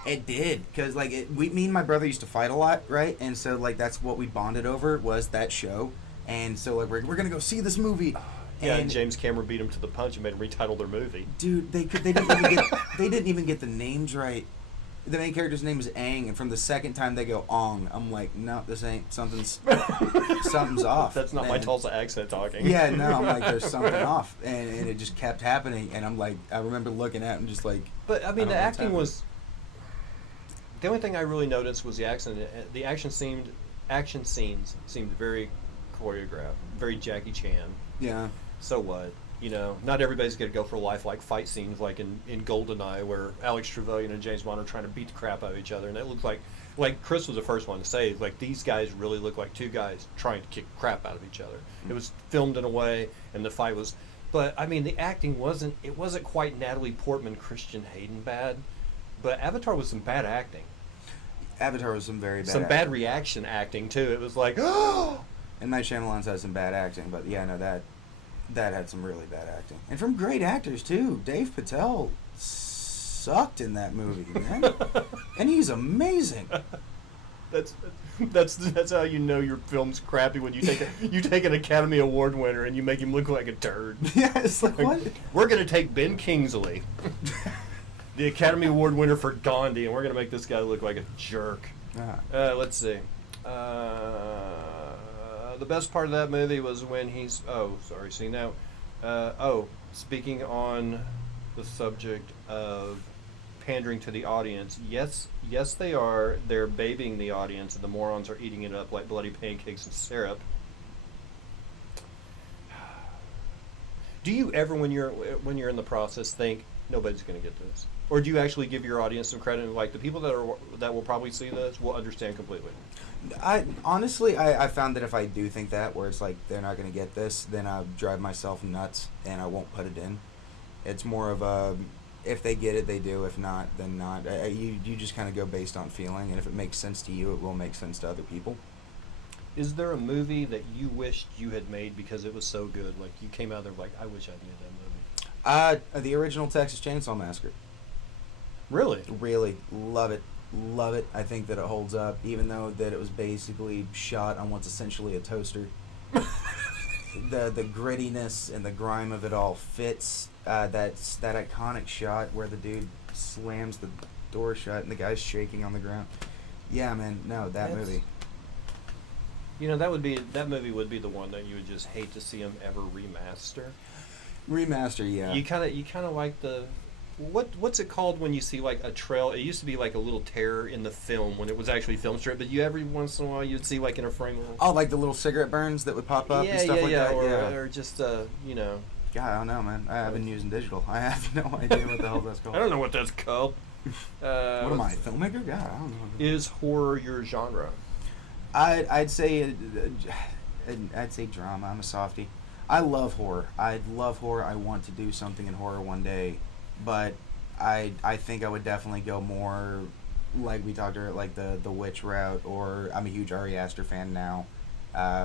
It did, because like me and my brother used to fight a lot, right? And so like that's what we bonded over, was that show. And so like we're gonna go see this movie. Yeah, and James Cameron beat him to the punch and made him retitle their movie. Dude, they didn't even get the names right. The main character's name is Aang, and from the second time they go Ong, I'm like, no, this ain't, something's off. That's not my Tulsa accent talking. Yeah, no, I'm like, there's something off, and it just kept happening, and I'm like, I remember looking at him just like. But I mean, the acting was. The only thing I really noticed was the accent. The action scenes seemed very choreographed, very Jackie Chan. Yeah. So what? You know, not everybody's going to go for lifelike fight scenes like in GoldenEye, where Alex Trevelyan and James Bond are trying to beat the crap out of each other. And it looks like Chris was the first one to say, like, these guys really look like two guys trying to kick crap out of each other. It was filmed in a way, and the fight was... But, I mean, the acting wasn't quite Natalie Portman, Christian Hayden bad. But Avatar was some bad acting. Avatar was some very bad Some bad reaction acting, too. It was like, oh! And Night Shyamalan's had some bad acting, but yeah, no, that had some really bad acting. And from great actors, too. Dave Patel sucked in that movie, man. And he's amazing. That's how you know your film's crappy, when you take an Academy Award winner and you make him look like a turd. Yeah, it's like, what? We're going to take Ben Kingsley, the Academy Award winner for Gandhi, and we're going to make this guy look like a jerk. Let's see. The best part of that movie was when he's... Oh, sorry, see now. Speaking on the subject of pandering to the audience, yes, they are. They're babying the audience, and the morons are eating it up like bloody pancakes and syrup. Do you ever, when you're in the process, think nobody's going to get this, or do you actually give your audience some credit? Like, the people that will probably see this will understand completely. I found that if I do think that, where it's like they're not going to get this, then I'll drive myself nuts and I won't put it in. It's more of a, if they get it, they do. If not, then not. You just kind of go based on feeling, and if it makes sense to you, it will make sense to other people. Is there a movie that you wished you had made because it was so good? Like, you came out there like, I wish I'd made that movie. The original Texas Chainsaw Massacre. Really? Really. Love it. Love it. I think that it holds up, even though that it was basically shot on what's essentially a toaster. The grittiness and the grime of it all fits. That iconic shot where the dude slams the door shut and the guy's shaking on the ground. Yeah, man. No, that movie. You know, that movie would be the one that you would just hate to see him ever remaster. Remaster, yeah. You kind of like the what's it called when you see like a trail? It used to be like a little tear in the film when it was actually film strip, but you every once in a while you'd see like in a frame. Oh, like the little cigarette burns that would pop up and stuff like that. Or just you know. God, I don't know, man. I've been using digital. I have no idea what the hell that's called. I don't know what that's called. What am I, a filmmaker? God, I don't know. Is horror your genre? I'd say drama. I'm a softie. I love horror. I love horror. I want to do something in horror one day, but I think I would definitely go more like we talked about, like the witch route, or I'm a huge Ari Aster fan now.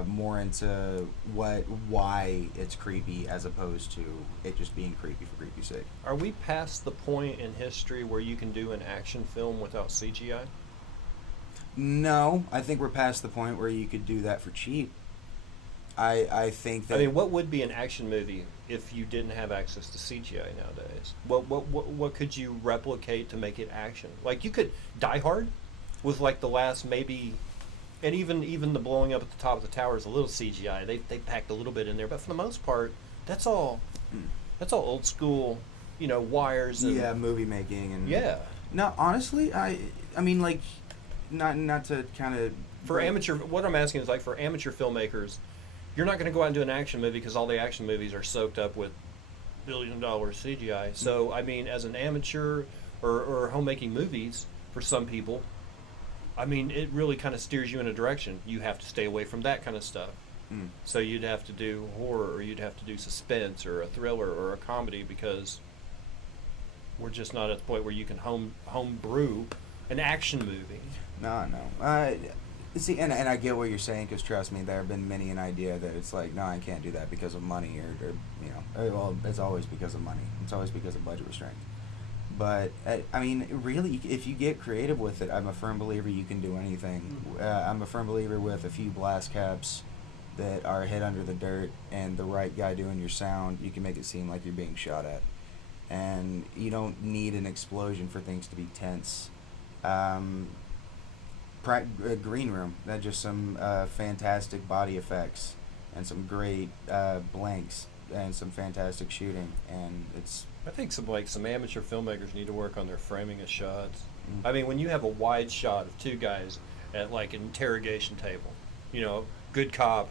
More into why it's creepy as opposed to it just being creepy for creepy's sake. Are we past the point in history where you can do an action film without CGI? No, I think we're past the point where you could do that for cheap. I think that. I mean, what would be an action movie if you didn't have access to CGI nowadays? What could you replicate to make it action? Like, you could Die Hard with like the last maybe. And even the blowing up at the top of the tower is a little CGI. They packed a little bit in there, but for the most part, that's all old school, you know, wires. And, movie making and. Yeah. No, honestly, I mean, like, not to kind of. For amateur, what I'm asking is, like, for amateur filmmakers, you're not going to go out and do an action movie because all the action movies are soaked up with billion-dollar CGI. So, I mean, as an amateur or homemaking movies for some people. I mean, it really kind of steers you in a direction. You have to stay away from that kind of stuff. So you'd have to do horror, or you'd have to do suspense, or a thriller, or a comedy, because we're just not at the point where you can home brew an action movie. No. See, and I get what you're saying, because trust me, there have been many an idea that it's like, no, I can't do that because of money, or you know, well, it's always because of money. It's always because of budget restraint. But, I mean, really, if you get creative with it, I'm a firm believer you can do anything. I'm a firm believer with a few blast caps that are hid under the dirt and the right guy doing your sound, you can make it seem like you're being shot at. And you don't need an explosion for things to be tense. Green room, that's just some fantastic body effects and some great blanks and some fantastic shooting, and it's. I think some amateur filmmakers need to work on their framing of shots. I mean, when you have a wide shot of two guys at like an interrogation table, you know, good cop,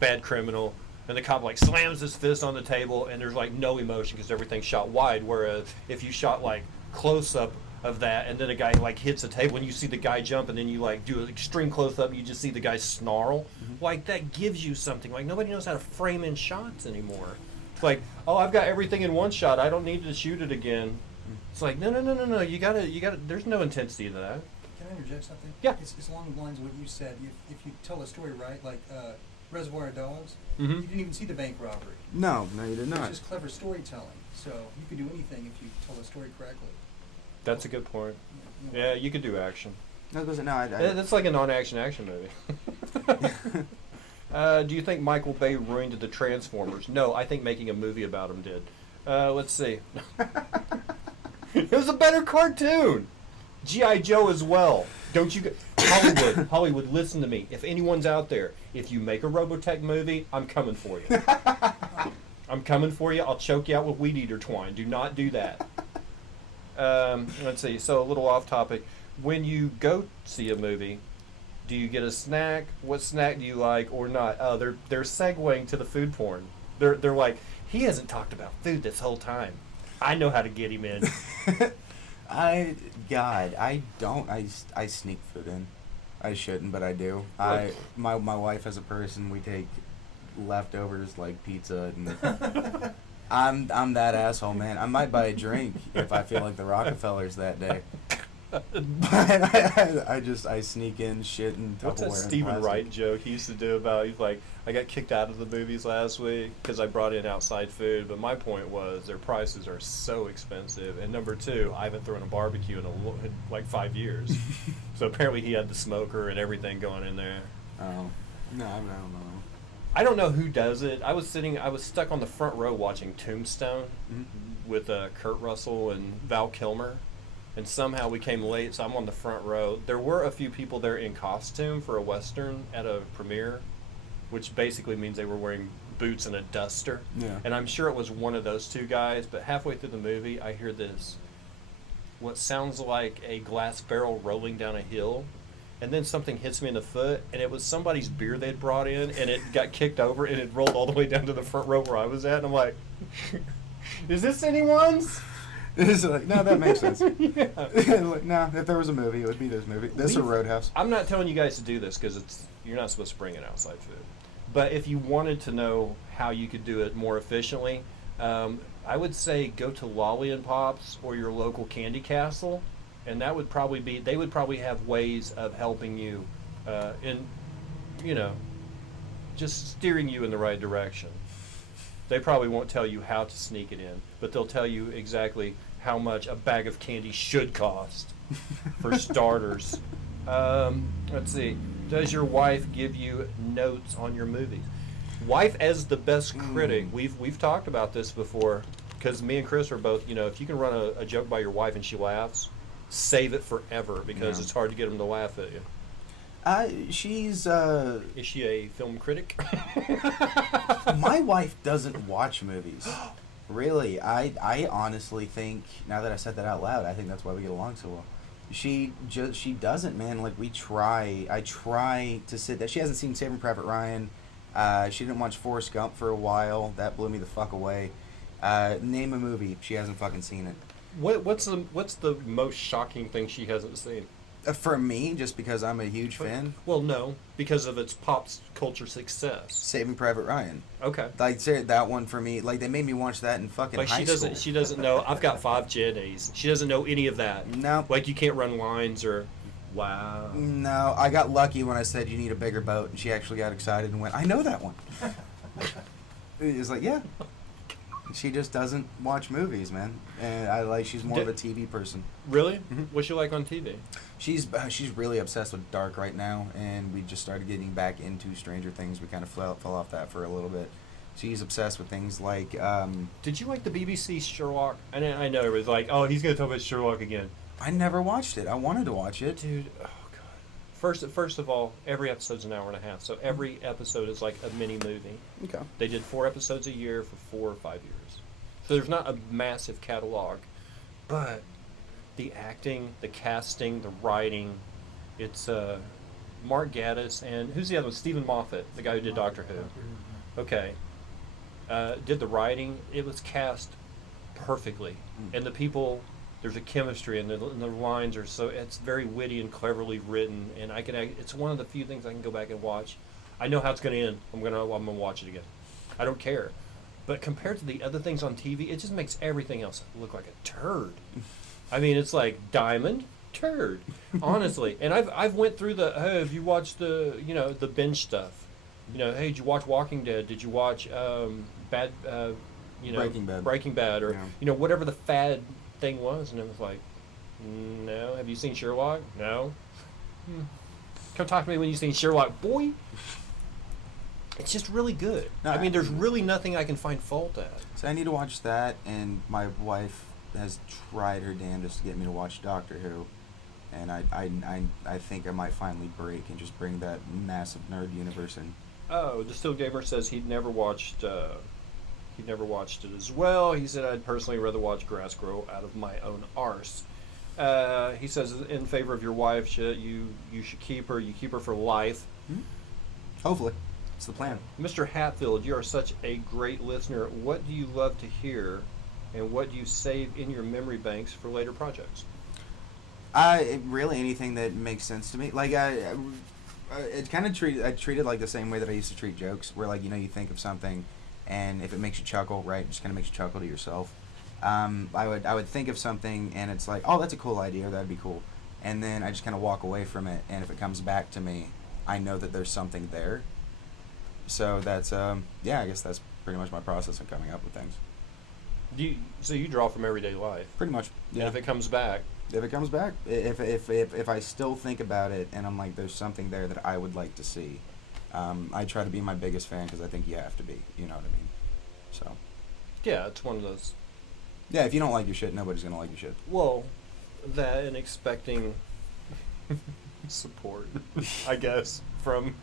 bad criminal, and the cop like slams his fist on the table, and there's like no emotion because everything's shot wide. Whereas if you shot like close up of that, and then a guy like hits a table, and you see the guy jump, and then you like do an extreme close up, and you just see the guy snarl. Like, that gives you something. Like, nobody knows how to frame in shots anymore. It's like, oh, I've got everything in one shot. I don't need to shoot it again. It's like, no. You gotta. There's no intensity to that. Can I interject something? Yeah. It's along the lines of what you said. If you tell a story right, like Reservoir Dogs, Mm-hmm. you didn't even see the bank robbery. No, you did not. It's just clever storytelling. So you could do anything if you tell a story correctly. That's a good point. You know, Yeah, you could do action. No, That's like a non-action action movie. Do you think Michael Bay ruined the Transformers? No, I think making a movie about him did. Let's see. It was a better cartoon. G.I. Joe as well. Don't you... Hollywood, listen to me. If anyone's out there, if you make a Robotech movie, I'm coming for you. I'm coming for you. I'll choke you out with weed eater twine. Do not do that. Let's see. So a little off topic. When you go see a movie, do you get a snack? What snack do you like or not? Oh, they're segueing to the food porn. They're like, he hasn't talked about food this whole time. I know how to get him in. I don't. I sneak food in. I shouldn't, but I do. My wife has a purse, and we take leftovers like pizza, and I'm that asshole, man. I might buy a drink if I feel like the Rockefellers that day. But I sneak in shit and Tupperware. What's that Stephen Wright joke he used to do about, he's like, I got kicked out of the movies last week because I brought in outside food, but my point was their prices are so expensive, and number two, I haven't thrown a barbecue in like 5 years. So apparently he had the smoker and everything going in there. Oh, no, I don't know. I don't know who does it. I was stuck on the front row watching Tombstone with Kurt Russell and Val Kilmer. and somehow we came late, so I'm on the front row. There were a few people there in costume for a Western at a premiere, which basically means they were wearing boots and a duster. Yeah. And I'm sure it was one of those two guys, but halfway through the movie, I hear this, what sounds like a glass barrel rolling down a hill, and then something hits me in the foot, and it was somebody's beer they'd brought in, and it got kicked over, and it rolled all the way down to the front row where I was at, and I'm like, is this anyone's? It's like, no, that makes sense. Yeah. Like, no, if there was a movie, it would be this movie. This or Roadhouse. I'm not telling you guys to do this because you're not supposed to bring in outside food. But if you wanted to know how you could do it more efficiently, I would say go to Lolly and Pops or your local Candy Castle, and that would probably be. They would probably have ways of helping you, just steering you in the right direction. They probably won't tell you how to sneak it in, but they'll tell you exactly how much a bag of candy should cost, for starters. Let's see. Does your wife give you notes on your movies? Wife as the best critic. We've talked about this before, because me and Chris are both. If you can run a joke by your wife and she laughs, save it forever because it's hard to get them to laugh at you. She's Is she a film critic? my wife doesn't watch movies. Really, I honestly think, now that I said that out loud, I think that's why we get along so well. She doesn't, man. Like, I try to sit there. She hasn't seen Saving Private Ryan. She didn't watch Forrest Gump for a while. That blew me the fuck away. Name a movie. She hasn't fucking seen it. What's the most shocking thing she hasn't seen? For me, just because I'm a huge fan. Well, no, because of its pop culture success. Saving Private Ryan. Okay. I'd say that one for me. Like, they made me watch that in fucking high school. She doesn't know. I've got 5 Jennies. She doesn't know any of that. No. Like, you can't run lines or. Wow. No, I got lucky when I said you need a bigger boat, and she actually got excited and went, I know that one. It was like, yeah. She just doesn't watch movies, man. And she's more of a TV person. Really? Mm-hmm. What's she like on TV? She's really obsessed with Dark right now, and we just started getting back into Stranger Things. We kind of fell off that for a little bit. She's obsessed with things like. Did you like the BBC Sherlock? I know it was like, oh, he's gonna talk about Sherlock again. I never watched it. I wanted to watch it, dude. Oh god. First of all, every episode's an hour and a half, so every episode is like a mini movie. Okay. They did 4 episodes a year for 4 or 5 years, so there's not a massive catalog, but the acting, the casting, the writing, it's Mark Gatiss and who's the other one? Stephen Moffat, the guy who did Doctor Who. Okay. Did the writing. It was cast perfectly, and the people. There's a chemistry, and the lines are so. It's very witty and cleverly written, and it's one of the few things I can go back and watch. I know how it's going to end. I'm gonna watch it again. I don't care, but compared to the other things on TV, it just makes everything else look like a turd. I mean, it's like Diamond turd, honestly. And I've went through hey, have you watched the the binge stuff? Hey, did you watch Walking Dead? Did you watch Breaking Bad, or whatever the fad thing was? And it was like, no. Have you seen Sherlock? No. Come talk to me when you've seen Sherlock, boy. It's just really good. No, I mean, there's really nothing I can find fault at. So I need to watch that, and my wife has tried her damnedest to get me to watch Doctor Who, and I think I might finally break and just bring that massive nerd universe in. Oh, Distilled Gamer says he'd never watched it as well. He said, I'd personally rather watch grass grow out of my own arse. He says, in favor of your wife, you should keep her. You keep her for life. Hopefully. It's the plan. Mr. Hatfield, you are such a great listener. What do you love to hear, and what do you save in your memory banks for later projects? Really anything that makes sense to me. Like, I treat it like the same way that I used to treat jokes, where, like, you think of something, and if it makes you chuckle, right, it just kind of makes you chuckle to yourself. I would think of something, and it's like, oh, that's a cool idea, or that'd be cool. And then I just kind of walk away from it, and if it comes back to me, I know that there's something there. So that's, I guess that's pretty much my process in coming up with things. So you draw from everyday life? Pretty much, yeah. And if it comes back? If I still think about it, and I'm like, there's something there that I would like to see, I try to be my biggest fan, because I think you have to be, you know what I mean? So. Yeah, it's one of those. Yeah, if you don't like your shit, nobody's going to like your shit. Well, that and expecting support, I guess, from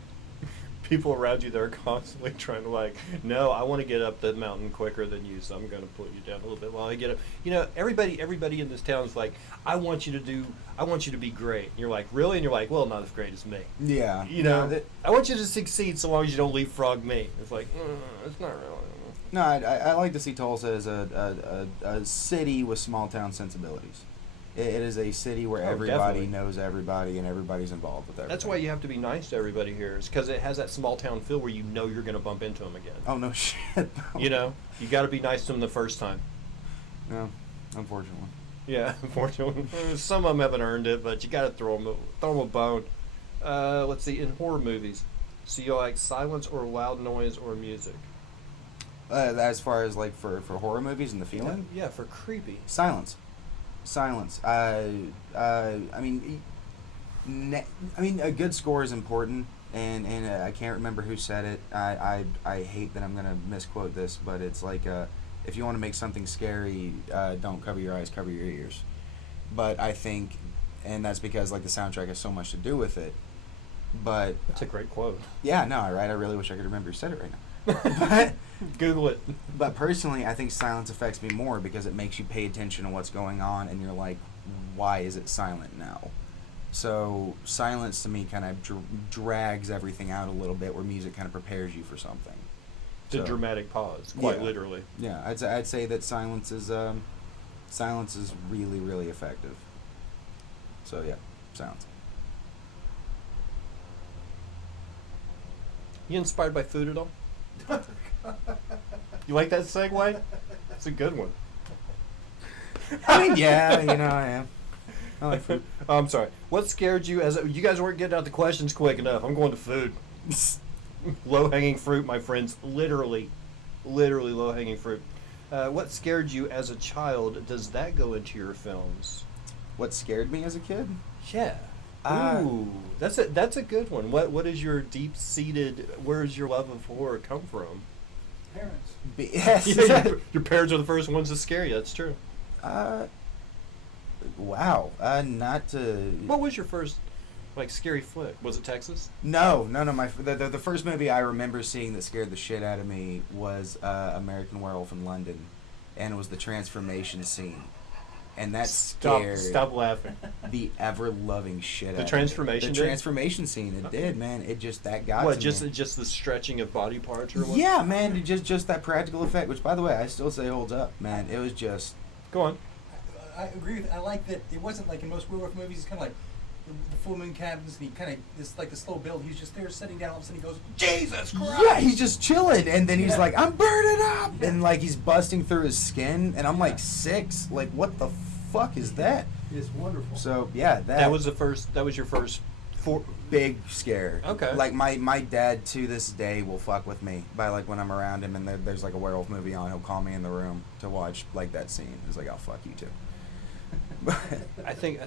people around you that are constantly trying to like, no, I want to get up the mountain quicker than you, so I'm going to put you down a little bit while I get up. You know, everybody in this town is like, I want you to be great. And you're like, really? And you're like, well, not as great as me. Yeah. You know, I want you to succeed so long as you don't leapfrog me. It's like, it's not really. No, I like to see Tulsa as a city with small town sensibilities. It is a city where everybody definitely knows everybody and everybody's involved with everything. That's why you have to be nice to everybody here, is because it has that small town feel where you know you're going to bump into them again. Oh, no shit. No. You know, you got to be nice to them the first time. No, unfortunately. Yeah, unfortunately. Some of them haven't earned it, but you got to throw them a bone. Let's see, in horror movies, so you like silence or loud noise or music? As far as like for horror movies and the feeling? Yeah, for creepy. Silence. I mean, a good score is important, and I can't remember who said it. I hate that I'm gonna misquote this, but it's like if you want to make something scary, don't cover your eyes, cover your ears. But I think, and that's because like the soundtrack has so much to do with it. But That's a great quote. yeah, no, right. I really wish I could remember who said it right now. But Google it. But personally, I think silence affects me more because it makes you pay attention to what's going on, and you're like, why is it silent now? So silence to me kind of drags everything out a little bit, where music kind of prepares you for something. It's a dramatic pause, quite Yeah. literally. Yeah, I'd say that silence is really, really effective. So yeah, silence. You inspired by food at all? You like that segue? It's a good one. I mean, yeah, you know, I am. I like food. I'm sorry. What scared you you guys weren't getting out the questions quick enough. I'm going to food. Low-hanging fruit, my friends. Literally low-hanging fruit. What scared you as a child? Does that go into your films? What scared me as a kid? Yeah. Ooh, that's a good one. What is your deep-seated? Where does your love of horror come from? Parents. Yes. Yeah, your parents are the first ones to scare you. That's true. Wow. Not to. What was your first, like, scary flick? Was it Texas? No. The first movie I remember seeing that scared the shit out of me was American Werewolf in London, and it was the transformation scene. And that scared Stop laughing. the ever-loving shit out of me. The transformation The did? transformation scene, it did, man. It just, that got What, to just me. just the stretching of body parts or what? Yeah, man, just that practical effect, which, by the way, I still say holds up, man. It was just... Go on. I agree with. I like that it wasn't like in most werewolf movies. It's kind of like the full moon cabins, and he kind of this like the slow build. He's just there sitting down. All of a sudden, he goes, "Jesus Christ!" Yeah, he's just chilling, and then he's Yeah. like, "I'm burning up," and like he's busting through his skin, and I'm like 6. Like, what the fuck is that? It's wonderful. So yeah, That was your first big scare. Okay. Like my dad to this day will fuck with me by like when I'm around him and there's like a werewolf movie on, he'll call me in the room to watch like that scene. He's like, "I'll fuck you too." But I think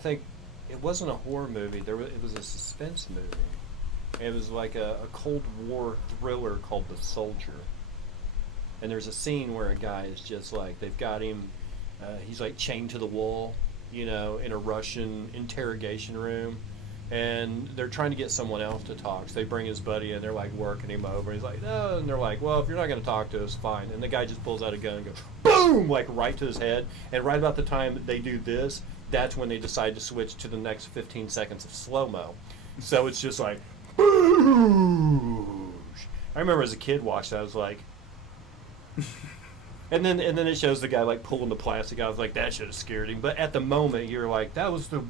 it wasn't a horror movie. It was a suspense movie. It was like a Cold War thriller called The Soldier. And there's a scene where a guy is just like, they've got him, he's like chained to the wall, you know, in a Russian interrogation room. And they're trying to get someone else to talk. So they bring his buddy in, they're like working him over. He's like, no. And they're like, well, if you're not going to talk to us, fine. And the guy just pulls out a gun and goes, boom, like right to his head. And right about the time they do this, that's when they decide to switch to the next 15 seconds of slow-mo. So it's just like, boosh. I remember as a kid watching that, I was like, and then it shows the guy like pulling the plastic out. I was like, that should have scared him. But at the moment, you're like, that was there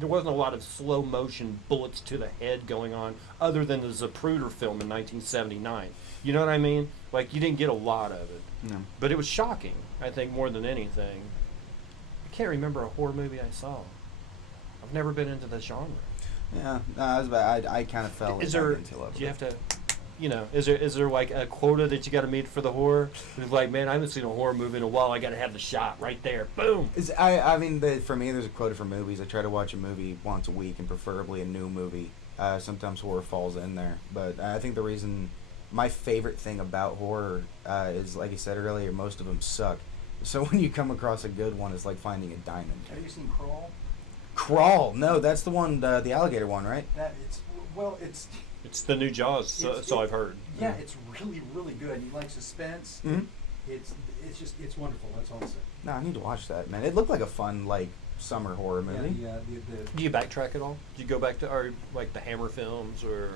wasn't a lot of slow motion bullets to the head going on, other than the Zapruder film in 1979. You know what I mean? Like, you didn't get a lot of it. no. But it was shocking, I think, more than anything. I can't remember a horror movie I saw. I've never been into the genre. Yeah, no, I kind of fell Is there? into love. Do you have to? You know, is there like a quota that you got to meet for the horror? It's like, man, I haven't seen a horror movie in a while. I got to have the shot right there. Boom. I mean, for me, there's a quota for movies. I try to watch a movie once a week, and preferably a new movie. Sometimes horror falls in there, but I think the reason my favorite thing about horror is, like I said earlier, most of them suck. So when you come across a good one, it's like finding a diamond. Have you seen Crawl? Crawl? No, that's the one, the alligator one, right? It's It's the new Jaws, so I've heard. yeah, it's really really good. You like suspense? Mm-hmm. It's wonderful. That's all I'll say. No, I need to watch that, man. It looked like a fun, like, summer horror movie. Yeah, Do you backtrack at all? Do you go back to like the Hammer films or?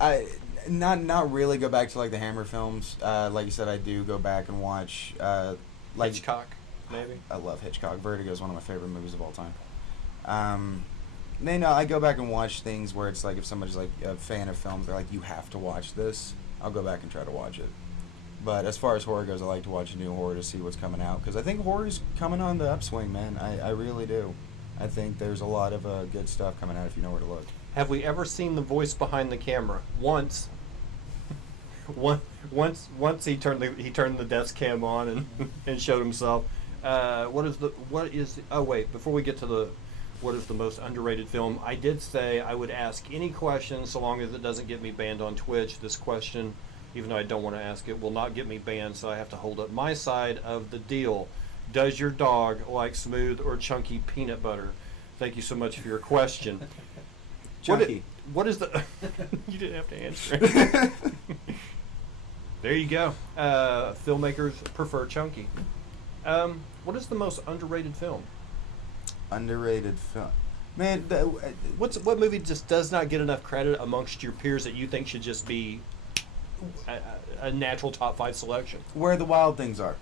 I not really go back to like the Hammer films. Like you said, I do go back and watch like Hitchcock, maybe. I love Hitchcock. Vertigo is one of my favorite movies of all time. I go back and watch things where it's like if somebody's like a fan of films, they're like, you have to watch this. I'll go back and try to watch it. But as far as horror goes, I like to watch new horror to see what's coming out because I think horror's coming on the upswing, man. I really do. I think there's a lot of good stuff coming out if you know where to look. Have we ever seen the voice behind the camera? Once he turned the desk cam on and showed himself. Before we get to what is the most underrated film, I did say I would ask any question so long as it doesn't get me banned on Twitch. This question, even though I don't want to ask it, will not get me banned, so I have to hold up my side of the deal. Does your dog like smooth or chunky peanut butter? Thank you so much for your question. Chunky. What is the... You didn't have to answer it. There you go. Filmmakers prefer chunky. What is the most underrated film? Underrated film. Man, What movie just does not get enough credit amongst your peers that you think should just be a natural top 5 selection? Where the Wild Things Are.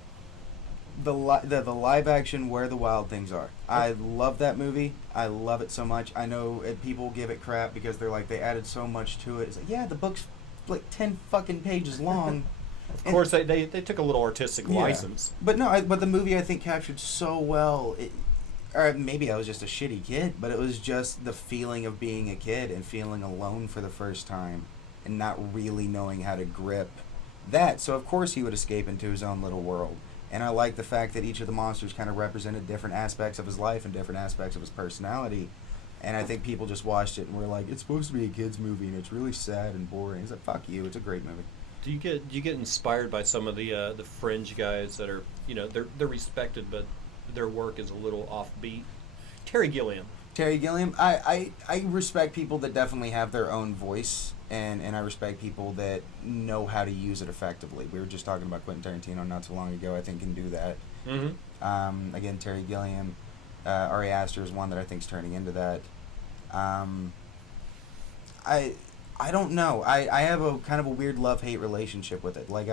The live action Where the Wild Things Are. I love that movie. I love it so much. I know people give it crap because they're like, they added so much to it. It's like, yeah, the book's like 10 fucking pages long. Of course, they took a little artistic license. But no, but the movie I think captured so well. Or maybe I was just a shitty kid, but it was just the feeling of being a kid and feeling alone for the first time and not really knowing how to grip that. So of course he would escape into his own little world. And I like the fact that each of the monsters kind of represented different aspects of his life and different aspects of his personality. And I think people just watched it and were like, it's supposed to be a kid's movie and it's really sad and boring. It's like, fuck you, it's a great movie. Do you get inspired by some of the fringe guys that are, they're respected, but their work is a little offbeat? Terry Gilliam. I respect people that definitely have their own voice, and I respect people that know how to use it effectively. We were just talking about Quentin Tarantino not too long ago. I think can do that. Mm-hmm. Again, Terry Gilliam. Ari Aster is one that I think is turning into that. I don't know. I have a kind of a weird love-hate relationship with it. Like,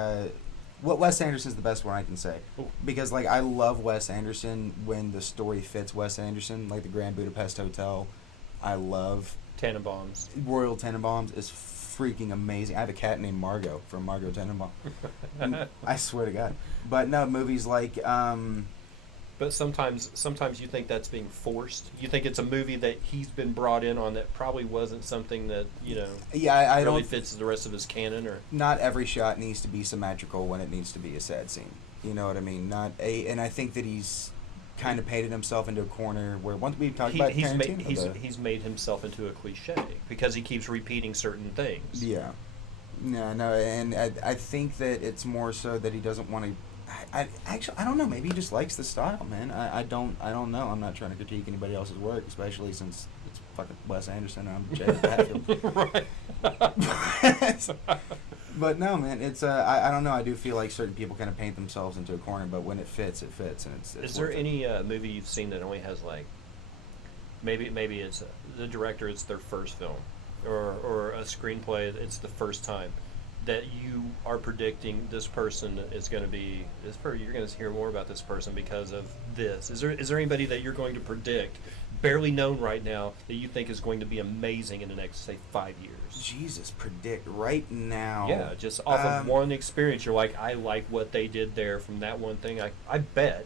Wes Anderson's the best one I can say. Ooh. Because, like, I love Wes Anderson when the story fits Wes Anderson. Like, the Grand Budapest Hotel, I love. Tannenbaums. Royal Tenenbaums is freaking amazing. I have a cat named Margot from Margot Tenenbaum. I swear to God. But no, movies like... But sometimes you think that's being forced. You think it's a movie that he's been brought in on that probably wasn't something that, I really don't fits the rest of his canon. Or not every shot needs to be symmetrical when it needs to be a sad scene. You know what I mean? And I think that he's kind of painted himself into a corner where once we talk about Tarantino, he's made himself into a cliche because he keeps repeating certain things. Yeah. No, and I think that it's more so that he doesn't want to. I don't know. Maybe he just likes the style, man. I don't know. I'm not trying to critique anybody else's work, especially since it's fucking Wes Anderson and I'm Jacob Hatfield. Right. But no, man. It's I don't know. I do feel like certain people kind of paint themselves into a corner, but when it fits, it fits, and it's. Is there any movie you've seen that only has like maybe it's the director? It's their first film, or a screenplay. It's the first time that you are predicting this person is going to be you're going to hear more about this person because of this. Is there anybody that you're going to predict, barely known right now, that you think is going to be amazing in the next, say, 5 years? Jesus, predict right now. Yeah, just off of one experience, you're like, I like what they did there from that one thing. I bet.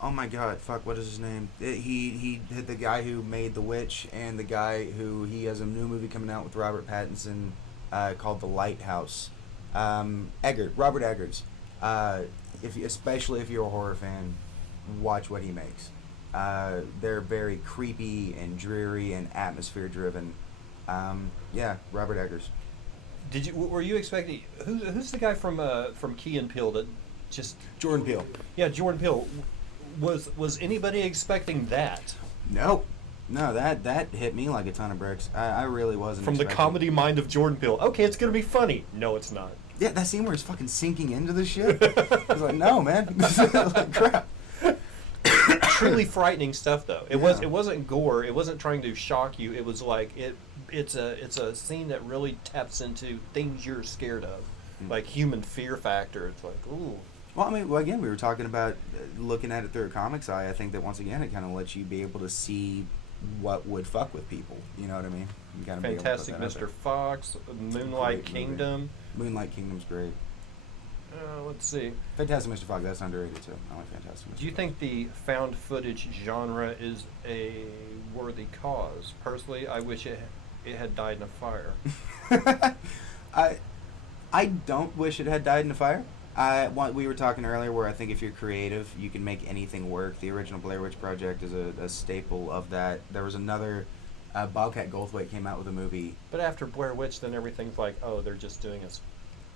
Oh my God, fuck, what is his name? He did the guy who made The Witch and the guy who, he has a new movie coming out with Robert Pattinson called The Lighthouse. Robert Eggers. Especially if you're a horror fan, watch what he makes. They're very creepy and dreary and atmosphere driven. Robert Eggers. Were you expecting who's the guy from Key and Peele that just Jordan Peele. yeah, Jordan Peele. Was anybody expecting that No, that hit me like a ton of bricks. I really wasn't from the expecting. comedy mind of Jordan Peele? Okay, it's gonna be funny. No, it's not. Yeah, that scene where he's fucking sinking into the shit. I was like, no, man. Like, crap. Truly frightening stuff, though. It Yeah. wasn't gore. It wasn't trying to shock you. It was like it's a scene that really taps into things you're scared of, like human fear factor. It's like, ooh. Well, I mean, again, we were talking about looking at it through a comic's eye. I think that once again, it kind of lets you be able to see what would fuck with people. You know what I mean? You kind of Fantastic Mr. Fox, Moonlight Great movie. Kingdom. Moonlight Kingdom's great. Let's see. Fantastic Mr. Fox, that's underrated too. I like Fantastic Mr. Do you think the found footage genre is a worthy cause? Personally, I wish it had died in a fire. I don't wish it had died in a fire. We were talking earlier where I think if you're creative, you can make anything work. The original Blair Witch Project is a staple of that. There was another, Bobcat Goldthwait came out with a movie. But after Blair Witch, then everything's like, oh, they're just doing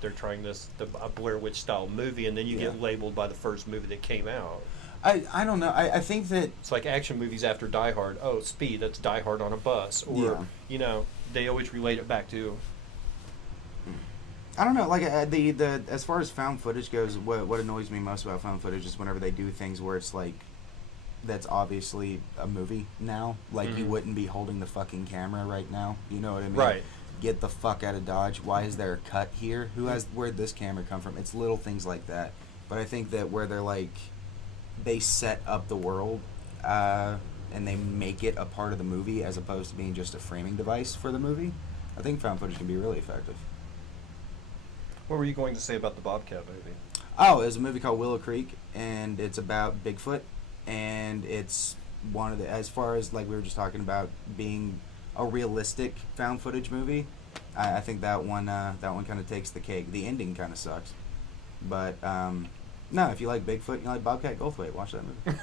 they're trying a Blair Witch style movie, and then you get labeled by the first movie that came out. I don't know. I think that It's like action movies after Die Hard. Oh, Speed, that's Die Hard on a bus. Or, they always relate it back to... I don't know, like the as far as found footage goes, what annoys me most about found footage is whenever they do things where it's like, that's obviously a movie now. Like, you wouldn't be holding the fucking camera right now. You know what I mean? Right. Get the fuck out of Dodge. Why is there a cut here? Where'd this camera come from? It's little things like that. But I think that where they're like, they set up the world, and they make it a part of the movie as opposed to being just a framing device for the movie, I think found footage can be really effective. What were you going to say about the Bobcat movie? Oh, there's a movie called Willow Creek, and it's about Bigfoot, and it's one of the, as far as like we were just talking about being a realistic found footage movie, I think that one kind of takes the cake. The ending kind of sucks, but no, if you like Bigfoot, you like Bobcat Goldthwait, watch that movie.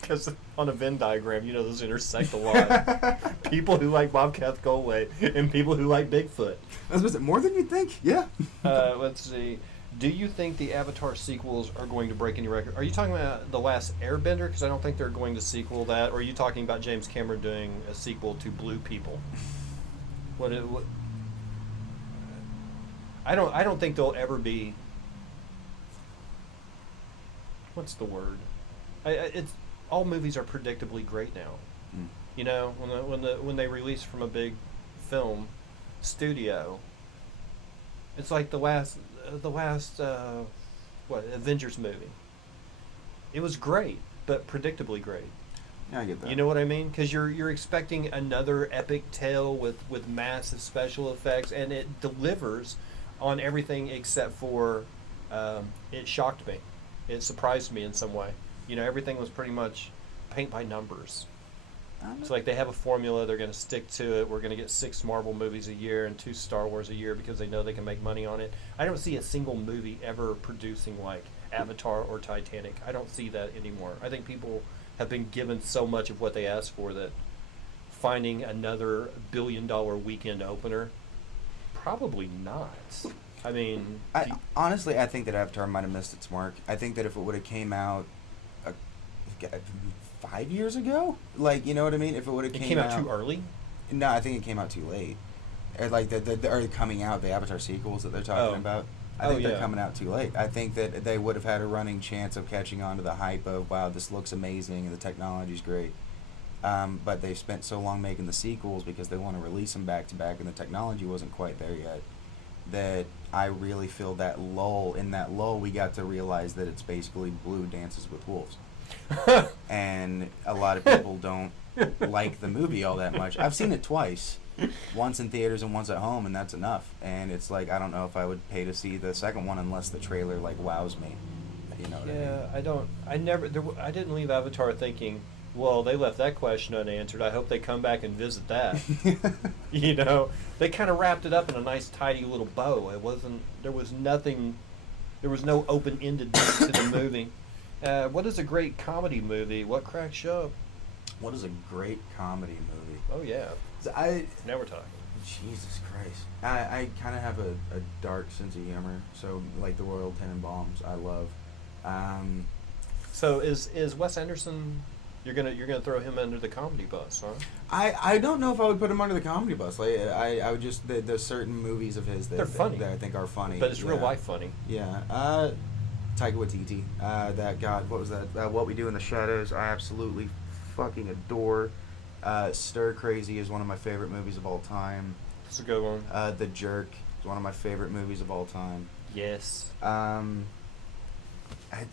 Because on a Venn diagram, those intersect a lot. People who like Bobcat Goldthwait and people who like Bigfoot. Was it more than you'd think? Yeah. Let's see. Do you think the Avatar sequels are going to break any record? Are you talking about The Last Airbender? Because I don't think they're going to sequel that. Or are you talking about James Cameron doing a sequel to Blue People? What? I don't think there'll ever be. What's the word? It's all movies are predictably great now. When they release from a big film studio, it's like the last Avengers movie. It was great, but predictably great. Yeah, I get that. You know what I mean? Because you're expecting another epic tale with massive special effects, and it delivers on everything except for it shocked me. It surprised me in some way. Everything was pretty much paint by numbers. It's like they have a formula, they're going to stick to it. We're going to get 6 Marvel movies a year and 2 Star Wars a year because they know they can make money on it. I don't see a single movie ever producing like Avatar or Titanic. I don't see that anymore. I think people have been given so much of what they asked for that finding another billion-dollar weekend opener, probably not. I mean... honestly, I think that Avatar might have missed its mark. I think that if it would have came out 5 years ago, like, you know what I mean? If it would have came out too early? No, I think it came out too late. Or like or coming out, the Avatar sequels that they're talking about. I think they're coming out too late. I think that they would have had a running chance of catching on to the hype of, wow, this looks amazing and the technology's great. But they've spent so long making the sequels because they want to release them back to back and the technology wasn't quite there yet, that I really feel that lull. In that lull, we got to realize that it's basically Blue Dances with Wolves. And a lot of people don't like the movie all that much. I've seen it twice. Once in theaters and once at home, and that's enough. And it's like, I don't know if I would pay to see the second one unless the trailer like wows me. You know what I mean? I didn't leave Avatar thinking, well, they left that question unanswered. I hope they come back and visit that. They kind of wrapped it up in a nice, tidy little bow. There was no open-endedness to the movie. What is a great comedy movie? What cracks you up? What is a great comedy movie? Oh yeah. Now we're talking. Jesus Christ. I kind of have a dark sense of humor, so like the Royal Tenenbaums, I love. So is Wes Anderson? You're gonna throw him under the comedy bus, huh? I don't know if I would put him under the comedy bus. Like I would just there's certain movies of his They're funny. that I think are funny. But it's real life funny. Yeah. Taika Waititi. That God, what was that? What We Do in the Shadows. I absolutely fucking adore. Stir Crazy is one of my favorite movies of all time. It's a good one. The Jerk is one of my favorite movies of all time. Yes.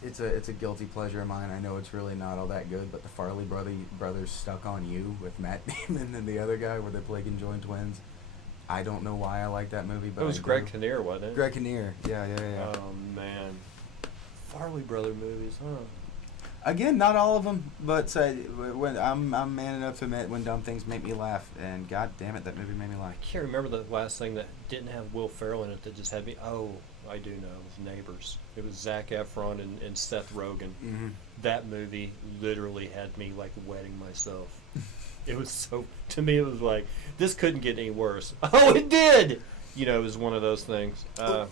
It's a guilty pleasure of mine. I know it's really not all that good, but the Farley brothers Stuck on You with Matt Damon and the other guy where they play conjoined twins. I don't know why I like that movie, but it was Greg Kinnear, wasn't it? Greg Kinnear, yeah. Oh man, Farley brother movies, huh? Again, not all of them, but when I'm man enough to admit when dumb things make me laugh, and God damn it, that movie made me laugh. I can't remember the last thing that didn't have Will Ferrell in it that just had me. Oh, I do know. It was Neighbors. It was Zac Efron and Seth Rogen. Mm-hmm. That movie literally had me like wetting myself. It was so. To me, it was like this couldn't get any worse. Oh, it did. You know, it was one of those things. Sorry,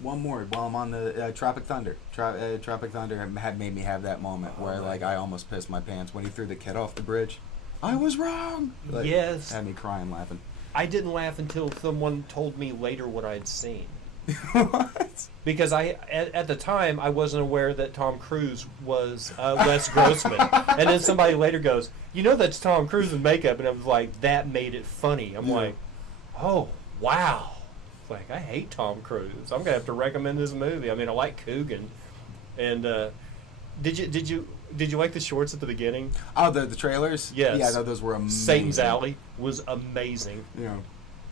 one more while I'm on the Tropic Thunder. Tropic Thunder had made me have that moment where like I almost pissed my pants when he threw the kid off the bridge. I was wrong. Like, yes. Had me crying laughing. I didn't laugh until someone told me later what I'd seen. What? Because at the time I wasn't aware that Tom Cruise was Les Grossman, and then somebody later goes, "You know that's Tom Cruise in makeup," and I was like, "That made it funny." I'm like, "Oh wow." Like, I hate Tom Cruise. I'm gonna have to recommend this movie. I mean, I like Coogan, and did you like the shorts at the beginning? Oh, the trailers. Yes. Yeah, those were amazing. Satan's Alley was amazing. Yeah.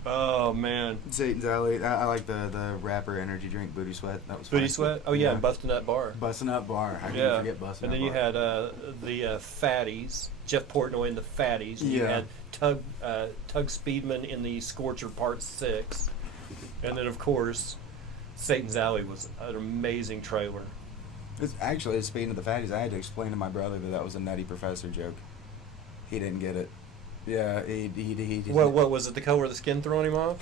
Oh man. Satan's Alley. I like the rapper energy drink Booty Sweat. That was Booty funny. Sweat. Oh yeah, and Bustin' Nut Bar. Bustin' Up Bar. How can you forget Bustin' And Up then you Bar? had the Fatties, Jeff Portnoy in the Fatties. And you had Tug Speedman in the Scorcher Part 6. And then, of course, Satan's Alley was an amazing trailer. It's actually, speaking of the fatties, I had to explain to my brother that was a Nutty Professor joke. He didn't get it. Yeah, he What was it? The color of the skin throwing him off?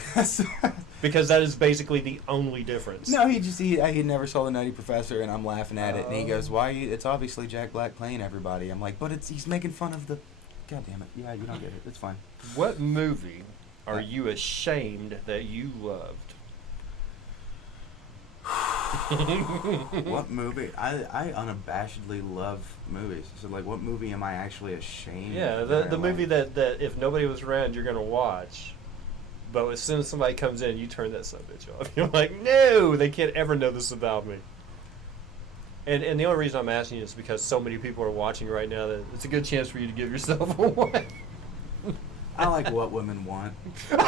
Because that is basically the only difference. No, he never saw the Nutty Professor, and I'm laughing at it, and he goes, "Why? It's obviously Jack Black playing everybody." I'm like, "But he's making fun of the." God damn it! Yeah, you don't get it. It's fine. What movie are you ashamed that you loved? What movie? I unabashedly love movies. So, like, what movie am I actually ashamed? Yeah, the movie that if nobody was around, you're gonna watch. But as soon as somebody comes in, you turn that son of a bitch off. You're like, no, they can't ever know this about me. And the only reason I'm asking you is because so many people are watching right now that it's a good chance for you to give yourself away. I like What Women Want. No,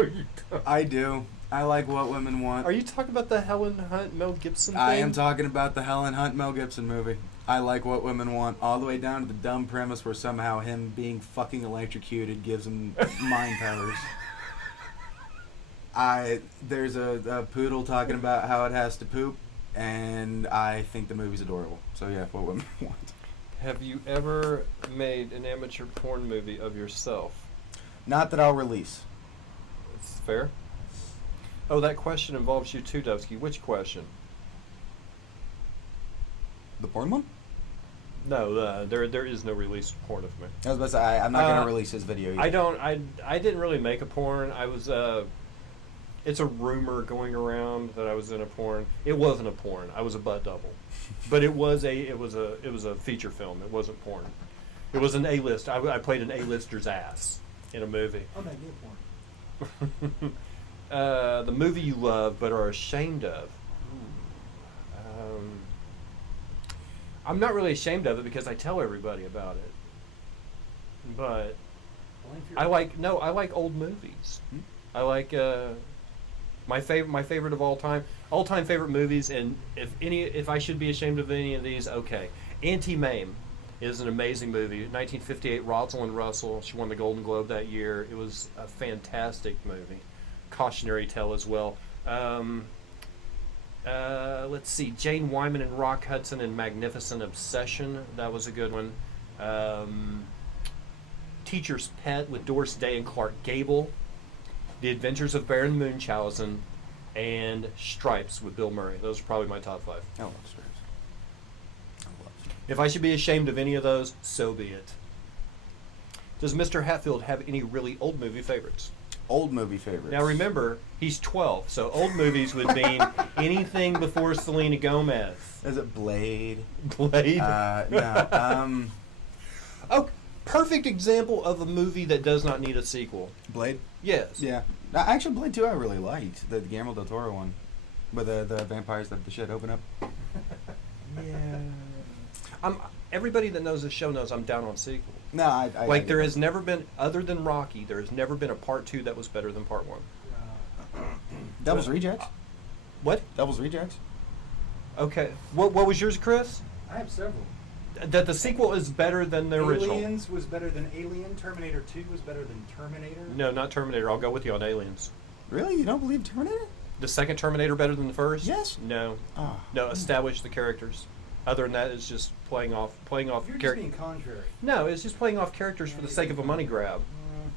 you don't. I do. I like What Women Want. Are you talking about the Helen Hunt, Mel Gibson thing? I am talking about the Helen Hunt, Mel Gibson movie. I like What Women Want, all the way down to the dumb premise where somehow him being fucking electrocuted gives him mind powers. There's a poodle talking about how it has to poop, and I think the movie's adorable. So yeah, What Women Want. Have you ever made an amateur porn movie of yourself? Not that I'll release. That's fair. Oh, that question involves you too, Dubsky. Which question? The porn one? No, there is no release porn of me. I was about to say, I'm not going to release his video either. I didn't really make a porn. I was it's a rumor going around that I was in a porn. It wasn't a porn. I was a butt double. But it was a feature film. It wasn't porn. It was an A-list. I played an A-lister's ass in a movie. Oh, that gay porn. The movie you love but are ashamed of. I'm not really ashamed of it because I tell everybody about it. But I like old movies. I like my favorite of all time favorite movies. And if I should be ashamed of any of these, okay. Auntie Mame is an amazing movie. 1958, Rosalind Russell. She won the Golden Globe that year. It was a fantastic movie. Cautionary tale as well. Let's see, Jane Wyman and Rock Hudson in Magnificent Obsession. That was a good one. Teacher's Pet with Doris Day and Clark Gable, The Adventures of Baron Munchausen, and Stripes with Bill Murray. Those are probably my top 5. I love Stripes. I love Stripes. If I should be ashamed of any of those, so be it. Does Mr. Hatfield have any really old movie favorites? Old movie favorites. Now remember, he's 12, so old movies would mean anything before Selena Gomez. Is it Blade? Blade? No. Oh, perfect example of a movie that does not need a sequel. Blade? Yes. Yeah. Actually, Blade 2 I really liked. The Guillermo del Toro one. Where the vampires that the shit open up. Yeah. Everybody that knows this show knows I'm down on sequel. No, I Like, there has never been, other than Rocky, there has never been a part 2 that was better than part 1. Devil's Rejects? What? Devil's Rejects? Okay. What was yours, Chris? I have several. That the sequel is better than the original. Aliens was better than Alien. Terminator 2 was better than Terminator. No, not Terminator. I'll go with you on Aliens. Really? You don't believe Terminator? The second Terminator better than the first? Yes. No. Oh. No, establish the characters. Other than that, it's just playing off You're just char- being contrary. No, it's just playing off characters for the sake of a money grab.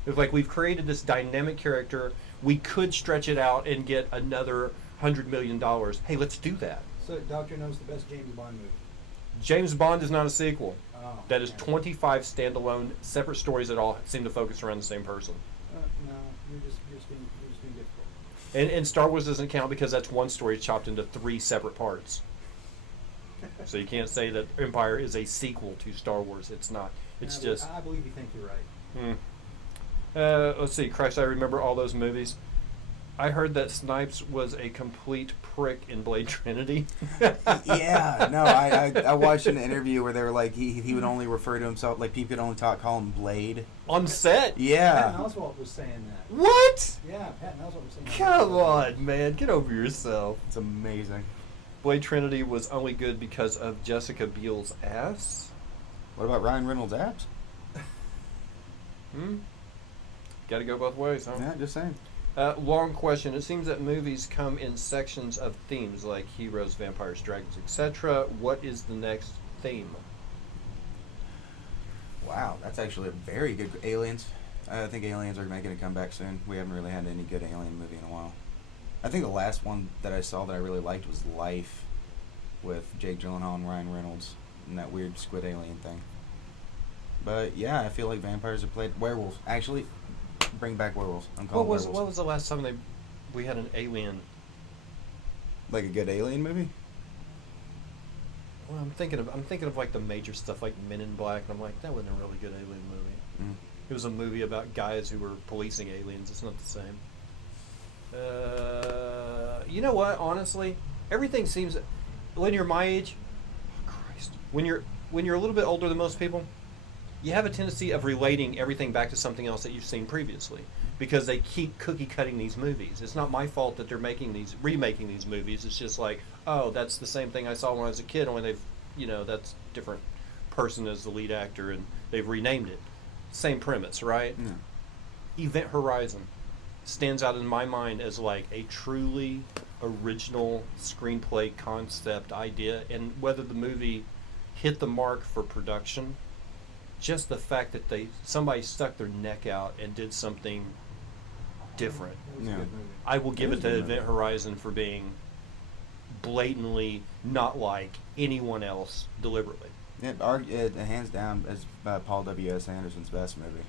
It's like we've created this dynamic character. We could stretch it out and get another $100 million. Hey, let's do that. So Dr. No's the best James Bond movie. James Bond is not a sequel. Oh, That is okay. 25 standalone, separate stories that all seem to focus around the same person. No, you're just being difficult. And Star Wars doesn't count because that's one story chopped into 3 separate parts. So you can't say that Empire is a sequel to Star Wars. It's not. It's just. I believe you think you're right. Let's see. Christ, I remember all those movies. I heard that Snipes was a complete prick in Blade Trinity. Yeah, no, I watched an interview where they were like he would only refer to himself, like people could only call him Blade. On set? Yeah. Patton Oswalt was saying that. What? Yeah, Patton Oswalt was saying that. Come on, man. Get over yourself. It's amazing. Blade Trinity was only good because of Jessica Biel's ass. What about Ryan Reynolds' abs? Got to go both ways, huh? Yeah, just saying. Long question. It seems that movies come in sections of themes like heroes, vampires, dragons, etc. What is the next theme? Wow, that's actually a very good. Aliens. I think Aliens are making a comeback soon. We haven't really had any good alien movie in a while. I think the last one that I saw that I really liked was Life, with Jake Gyllenhaal and Ryan Reynolds and that weird squid alien thing. But yeah, I feel like vampires have played werewolves. Actually, bring back werewolves. I'm calling werewolves. What was the last time we had an alien? Like a good alien movie? Well, I'm thinking of like the major stuff like Men in Black, and I'm like, that wasn't a really good alien movie. It was a movie about guys who were policing aliens. It's not the same. You know what? Honestly, everything seems. When you're my age, oh Christ, when you're a little bit older than most people, you have a tendency of relating everything back to something else that you've seen previously because they keep cookie cutting these movies. It's not my fault that they're remaking these movies. It's just like, oh, that's the same thing I saw when I was a kid, only that's different person as the lead actor, and they've renamed it. Same premise, right? Yeah. Event Horizon stands out in my mind as like a truly original screenplay concept idea, and whether the movie hit the mark for production, just the fact that somebody stuck their neck out and did something different. It was a Yeah. good movie. I will give It it is a to good movie. Event Horizon for being blatantly not like anyone else deliberately. It hands down as Paul W.S. Anderson's best movie.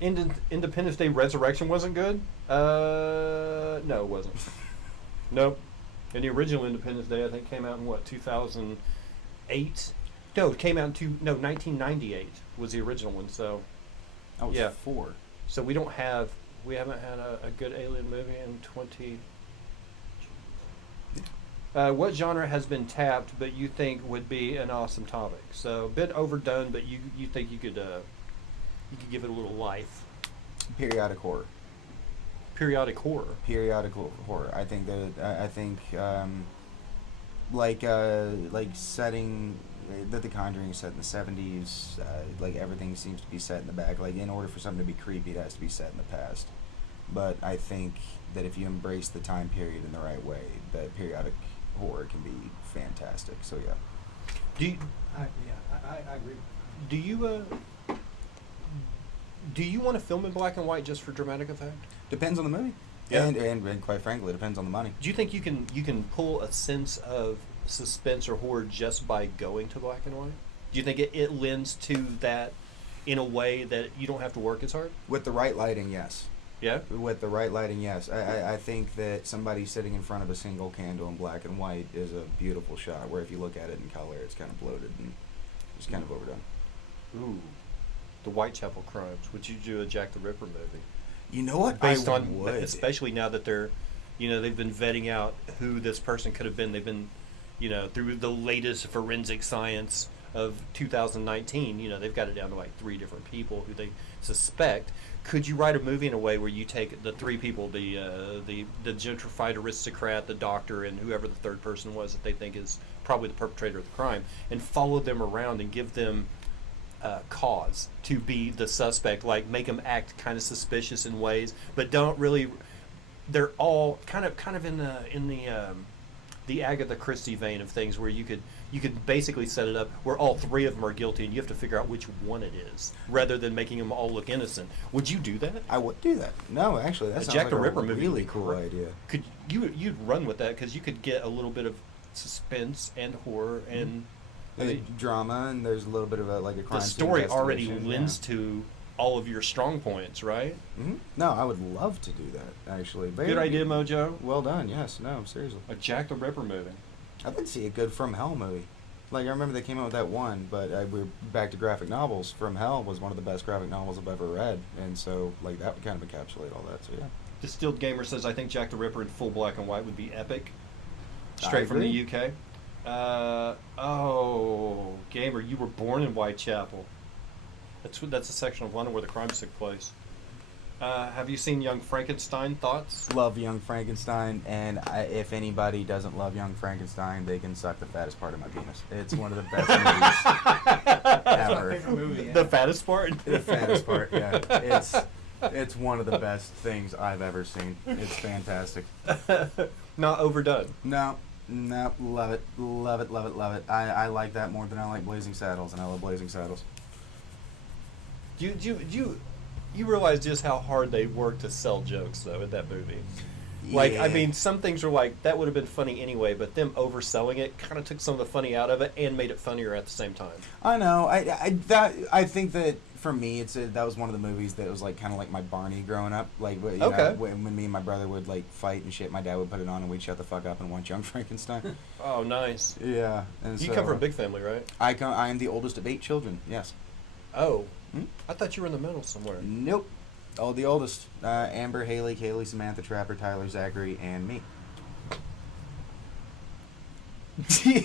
Independence Day Resurrection wasn't good? No, it wasn't. Nope. And the original Independence Day, I think, came out in what, 2008? No, it came out in 1998 was the original one. So, I was Yeah. 4. so we haven't had a good alien movie in 20. What genre has been tapped, but you think would be an awesome topic? So a bit overdone, but you think you could give it a little life. Periodic horror. Periodic horror. Periodical horror. I think like setting that The Conjuring is set in the 70s. Like everything seems to be set in the back. Like in order for something to be creepy, it has to be set in the past. But I think that if you embrace the time period in the right way, that periodic horror can be fantastic. So yeah. I agree. Do you want to film in black and white just for dramatic effect? Depends on the movie. Yeah. And quite frankly, it depends on the money. Do you think you can pull a sense of suspense or horror just by going to black and white? Do you think it lends to that in a way that you don't have to work as hard? With the right lighting, yes. Yeah? With the right lighting, yes. I think that somebody sitting in front of a single candle in black and white is a beautiful shot, where if you look at it in color, it's kind of bloated and just kind of overdone. Ooh. The Whitechapel Crimes. Would you do a Jack the Ripper movie? You know what? Based I on, would. especially now that they're, they've been vetting out who this person could have been. They've been, through the latest forensic science of 2019, they've got it down to like 3 different people who they suspect. Could you write a movie in a way where you take the 3 people, the gentrified aristocrat, the doctor, and whoever the third person was that they think is probably the perpetrator of the crime, and follow them around and give them cause to be the suspect, like make them act kind of suspicious in ways, but don't really. They're all kind of in the Agatha Christie vein of things, where you could basically set it up where all 3 of them are guilty, and you have to figure out which one it is, rather than making them all look innocent. Would you do that? I would do that. No, actually, that sounds Jack like the a Ripper movie really would be cool great. idea. Could you'd run with that, because you could get a little bit of suspense and horror and. Drama, and there's a little bit of a crime The story scene already investigation, lends to all of your strong points, right? Mm-hmm. No, I would love to do that, actually. Good idea, Mojo. Well done, yes. No, seriously. A Jack the Ripper movie. I'd like to see a good From Hell movie. Like, I remember they came out with that one, but we're back to graphic novels. From Hell was one of the best graphic novels I've ever read, and so, that would kind of encapsulate all that, so yeah. Distilled Gamer says, I think Jack the Ripper in full black and white would be epic. Straight from the UK. Gamer, you were born in Whitechapel. That's a section of London where the crimes took place. Have you seen Young Frankenstein? Thoughts? Love Young Frankenstein, and if anybody doesn't love Young Frankenstein, they can suck the fattest part of my penis. It's one of the best movies ever. Favorite movie, yeah. The fattest part? The fattest part, yeah. It's one of the best things I've ever seen. It's fantastic. Not overdone. No, love it. Love it, love it, love it. I like that more than I like Blazing Saddles, and I love Blazing Saddles. You realize just how hard they worked to sell jokes, though, in that movie. Like, Yeah. I mean, some things were like, that would have been funny anyway, but them overselling it kind of took some of the funny out of it and made it funnier at the same time. I know. I think that for me, that was one of the movies that was kind of like my Barney growing up. Like, you know, when me and my brother would fight and shit, my dad would put it on and we'd shut the fuck up and watch Young Frankenstein. Oh, nice. Yeah. And You come from a big family, right? I am the oldest of 8 children. Yes. Oh. Hmm? I thought you were in the middle somewhere. Nope. Oh, the oldest. Amber, Haley, Kaylee, Samantha, Trapper, Tyler, Zachary, and me.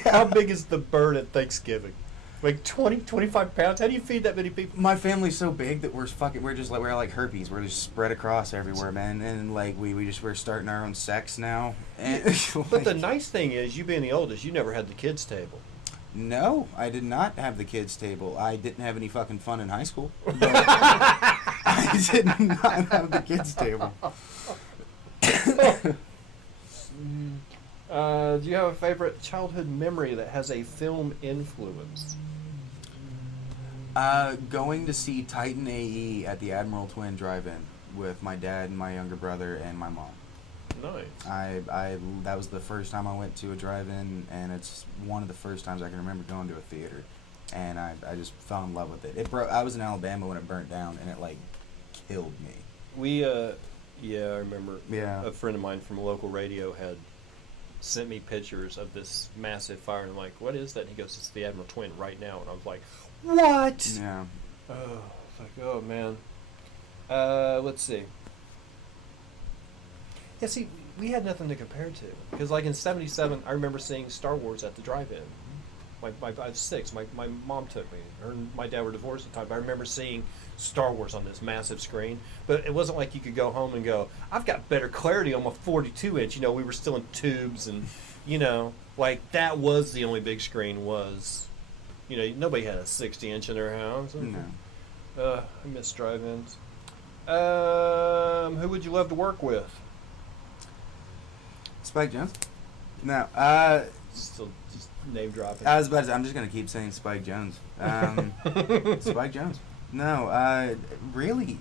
How big is the bird at Thanksgiving? Like 20, 25 pounds? How do you feed that many people? My family's so big that we're like herpes. We're just spread across everywhere, man. And we're starting our own sects now. And, But the nice thing is, you being the oldest, you never had the kids' table. No, I did not have the kids' table. I didn't have any fucking fun in high school. I did not have the kids' table. Do you have a favorite childhood memory that has a film influence? Going to see Titan AE at the Admiral Twin Drive-In with my dad and my younger brother and my mom. Nice. That was the first time I went to a drive-in, and it's one of the first times I can remember going to a theater, and I just fell in love with it. I was in Alabama when it burnt down, and it killed me. Yeah, I remember. Yeah. A friend of mine from a local radio had sent me pictures of this massive fire, and I'm like, what is that? And he goes, it's the Admiral Twin right now, and I was like, what? Yeah. Oh, it's like, oh man. Let's see. Yeah, see, we had nothing to compare to. Because, in 77, I remember seeing Star Wars at the drive-in. I was 6. My mom took me. Her and my dad were divorced at the time. But I remember seeing Star Wars on this massive screen. But it wasn't like you could go home and go, I've got better clarity on my 42-inch. We were still in tubes. And, that was the only big screen was, nobody had a 60-inch in their house. No. I miss drive-ins. Who would you love to work with? Spike Jones? No. Still just name dropping. I was about to say, I'm just gonna keep saying Spike Jonze. Spike Jonze. No, really,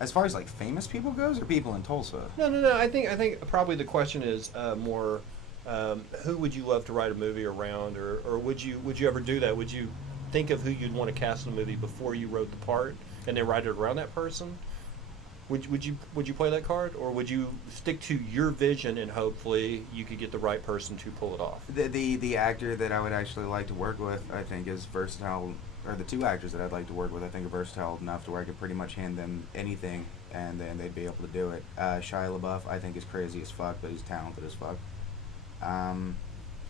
as far as like famous people goes, or people in Tulsa. No. I think probably the question is more, who would you love to write a movie around, or would you ever do that? Would you think of who you'd want to cast in a movie before you wrote the part, and then write it around that person? Would you play that card, or would you stick to your vision and hopefully you could get the right person to pull it off? The actor that I would actually like to work with, I think, is versatile, or the two actors that I'd like to work with, I think, are versatile enough to where I could pretty much hand them anything and then they'd be able to do it. Shia LaBeouf, I think, is crazy as fuck, but he's talented as fuck.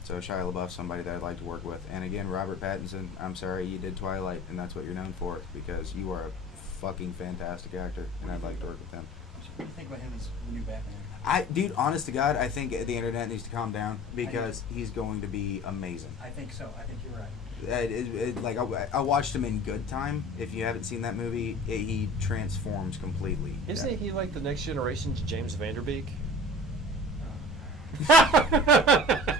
So Shia LaBeouf, somebody that I'd like to work with. And again, Robert Pattinson, I'm sorry you did Twilight, and that's what you're known for, because you are a fucking fantastic actor, and I'd like to work with him. What do you think about him as the new Batman? Dude, honest to God, I think the internet needs to calm down, because he's going to be amazing. I think so. I think you're right. I watched him in Good Time. If you haven't seen that movie, he transforms completely. Isn't he like the next generation's James Vanderbeek? I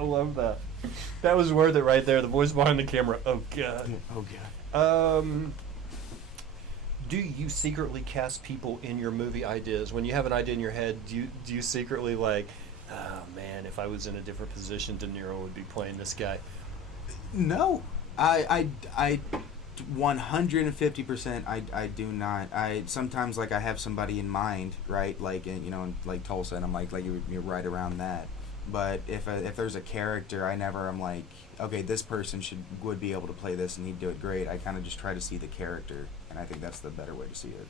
love that. That was worth it right there. The voice behind the camera. Oh god. Oh god. Do you secretly cast people in your movie ideas? When you have an idea in your head, do you secretly like, oh man, if I was in a different position, De Niro would be playing this guy? No. I 150% I do not. I sometimes, like, I have somebody in mind, right? Like, in like Tulsa, and I'm like you're right around that. But if there's a character, I never am like, okay, this person would be able to play this and he'd do it great. I kind of just try to see the character, and I think that's the better way to see it.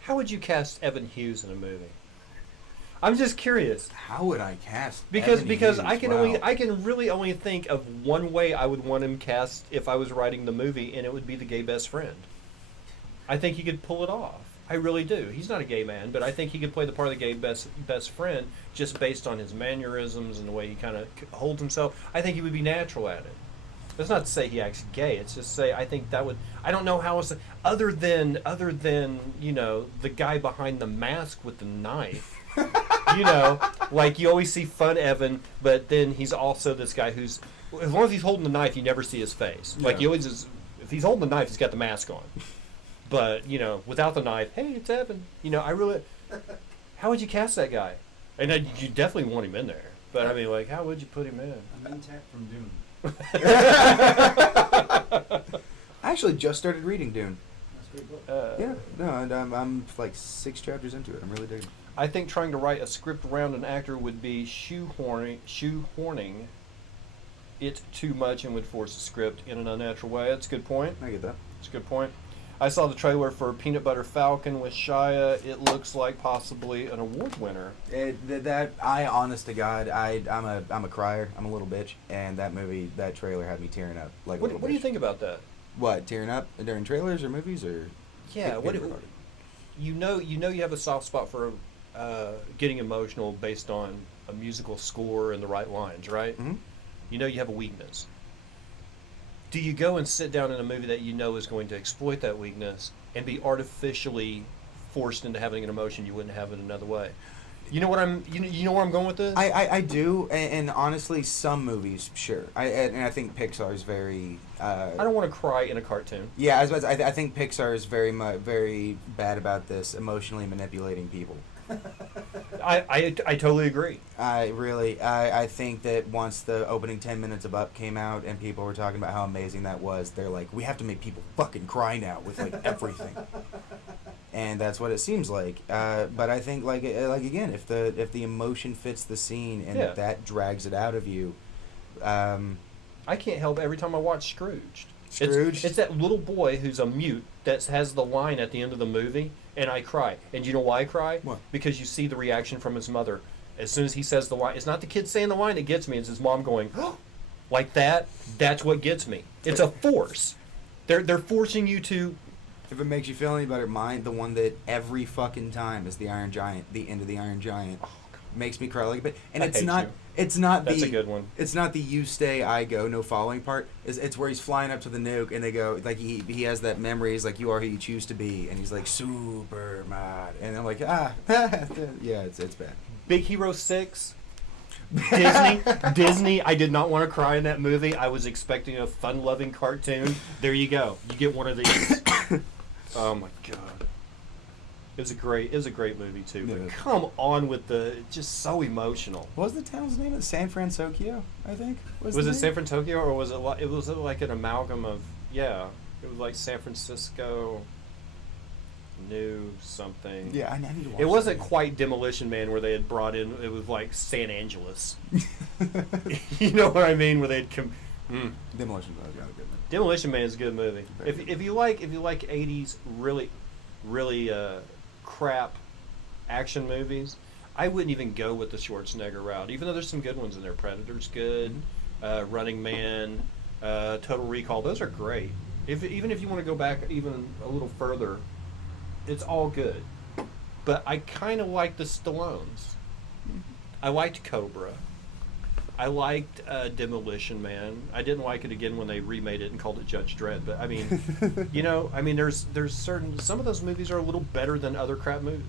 How would you cast Evan Hughes in a movie? I'm just curious. How would I cast? Because Evan Hughes? I can really only think of one way I would want him cast if I was writing the movie, and it would be the gay best friend. I think he could pull it off. I really do. He's not a gay man, but I think he could play the part of the gay best friend just based on his mannerisms and the way he kind of holds himself. I think he would be natural at it. That's not to say he acts gay. It's just to say I think that would. I don't know how else. Other than the guy behind the mask with the knife. Like you always see Fun Evan, but then he's also this guy who's, as long as he's holding the knife, you never see his face. Yeah. Like he always is. If he's holding the knife, he's got the mask on. But without the knife, hey, it's Evan. I really. How would you cast that guy? And you definitely want him in there. But I mean, like, how would you put him in? Mentat from Dune. I actually just started reading Dune. That's a great book. Yeah, no, and I'm like 6 chapters into it. I'm really digging it. I think trying to write a script around an actor would be shoehorning it too much and would force the script in an unnatural way. That's a good point. I get that. That's a good point. I saw the trailer for Peanut Butter Falcon with Shia. It looks like possibly an award winner. Honest to God, I'm a crier. I'm a little bitch, and that trailer had me tearing up like a little bitch. What do you think about that? What, tearing up during trailers or movies or? Yeah, you have a soft spot for getting emotional based on a musical score and the right lines, right? Mm-hmm. You have a weakness. Do you go and sit down in a movie that is going to exploit that weakness and be artificially forced into having an emotion you wouldn't have in another way? You know where I'm going with this? I do, and honestly, some movies, sure. I think Pixar is very. I don't want to cry in a cartoon. Yeah, I think Pixar is very bad about this, emotionally manipulating people. I totally agree. I think that once the opening 10 minutes of Up came out and people were talking about how amazing that was, they're like, we have to make people fucking cry now with like everything. And that's what it seems like. But I think like again, if the emotion fits the scene and that drags it out of you. I can't help every time I watch Scrooged. Scrooge? It's that little boy who's a mute that has the line at the end of the movie, and I cry. And you know why I cry? What? Because you see the reaction from his mother. As soon as he says the line, it's not the kid saying the line that gets me, it's his mom going, oh, like that. That's what gets me. It's a force. They're forcing you to... If it makes you feel any better, mine, the one that every fucking time is the Iron Giant, the end of the Iron Giant. Oh, makes me cry like a bit. And it's not... It's not That's a good one. It's not the you stay, I go, no following part. It's where he's flying up to the nuke and they go, like, he has that memory. He's like, you are who you choose to be. And he's like, Superman. And I'm like, yeah, it's bad. Big Hero 6. Disney. I did not want to cry in that movie. I was expecting a fun-loving cartoon. There you go. You get one of these. Oh my god. It was a great movie too. But come on with it's just so emotional. What was the town's name? San Francisco, I think. Was it San Francisco or was it like an amalgam of It was like San Francisco. New something. Yeah, I need to watch it wasn't quite Demolition Man where they had brought in. It was like San Angeles. You know what I mean? Where they'd Demolition Man is a good movie. Demolition Man is a good movie. If you like 80s really crap action movies, I wouldn't even go with the Schwarzenegger route. Even though there's some good ones in there. Predator's good. Running Man, Total Recall. Those are great. Even if you want to go back even a little further. It's all good, but I kind of like the Stallones. I liked Cobra. I liked Demolition Man. I didn't like it again when they remade it and called it Judge Dredd. But I mean, there's certain some of those movies are a little better than other crap movies.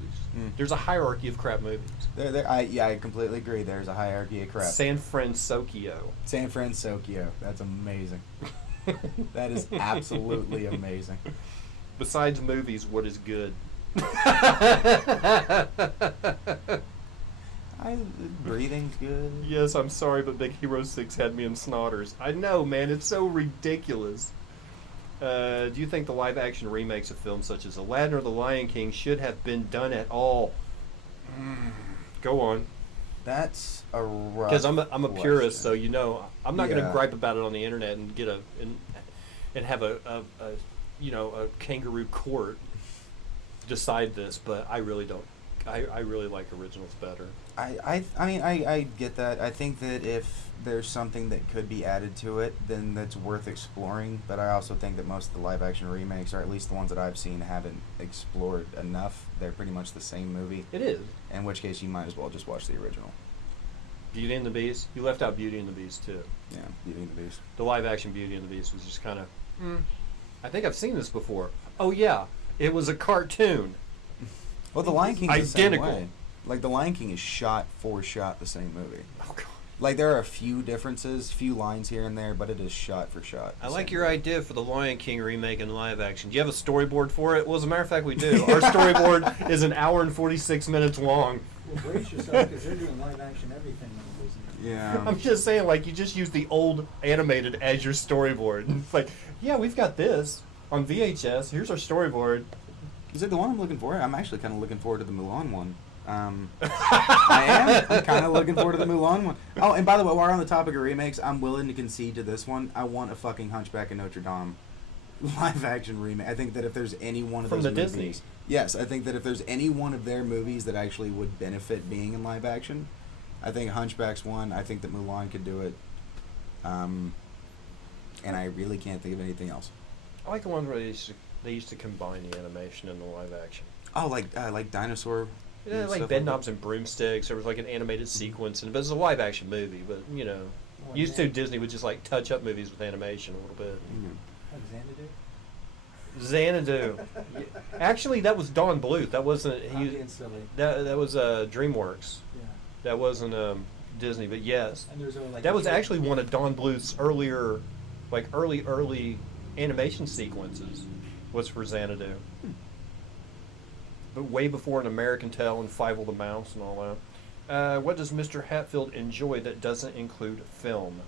There's a hierarchy of crap movies. I completely agree. There's a hierarchy of crap. San Francisco. That's amazing. That is absolutely amazing. Besides movies, what is good? Breathing's good. Yes, I'm sorry, but Big Hero 6 had me in snotters. I know, man. It's so ridiculous. Do you think the live-action remakes of films such as Aladdin or The Lion King should have been done at all? Go on. That's a rough Because I'm a purist, so I'm not going to Yeah. gripe about it on the internet and get and have a kangaroo court decide this, but I really don't. I really like originals better. I mean, I get that. I think that if there's something that could be added to it, then that's worth exploring. But I also think that most of the live-action remakes, or at least the ones that I've seen, haven't explored enough. They're pretty much the same movie. It is. In which case, you might as well just watch the original. Beauty and the Beast. You left out Beauty and the Beast too. Yeah, Beauty and the Beast. The live-action Beauty and the Beast was just kind of. I think I've seen this before. Oh yeah, it was a cartoon. Well, The Lion King is the same Identical. way. Like, The Lion King is shot for shot the same movie. Oh god. Like, there are a few differences, few lines here and there, but it is shot for shot. I like your idea for the Lion King remake in live action. Do you have a storyboard for it? Well, as a matter of fact, we do. Our storyboard is an hour and 46 minutes long. Well, brace yourself because they're doing live action everything in Disney. Yeah. I'm just saying, like, you just use the old animated as your storyboard. It's like, yeah, we've got this on VHS. Here's our storyboard. Is it the one I'm looking for? I'm actually kind of looking forward to the Mulan one. I am. I'm kind of looking forward to the Mulan one. Oh, and by the way, while we're on the topic of remakes, I'm willing to concede to this one. I want a fucking Hunchback of Notre Dame live action remake. I think that if there's any one of From those the movies, Disney. yes, I think that if there's any one of their movies that actually would benefit being in live action, I think Hunchback's one. I think that Mulan could do it. And I really can't think of anything else. I like the one where they used to combine the animation and the live action. Oh, like dinosaur. Yeah, and like stuff bed that? knobs and broomsticks. There was like an animated sequence, but it was a live action movie. But Oh, used to Disney would just like touch up movies with animation a little bit. Like Xanadu? Xanadu. Yeah. Actually, that was Don Bluth. That wasn't I'm being silly. that was DreamWorks. Yeah. That wasn't Disney. But yes, And there's only like that was actually one of Don Bluth's earlier, like early animation sequences. Was for Xanadu. But way before an American Tail and Fievel the Mouse and all that. What does Mr. Hatfield enjoy that doesn't include film?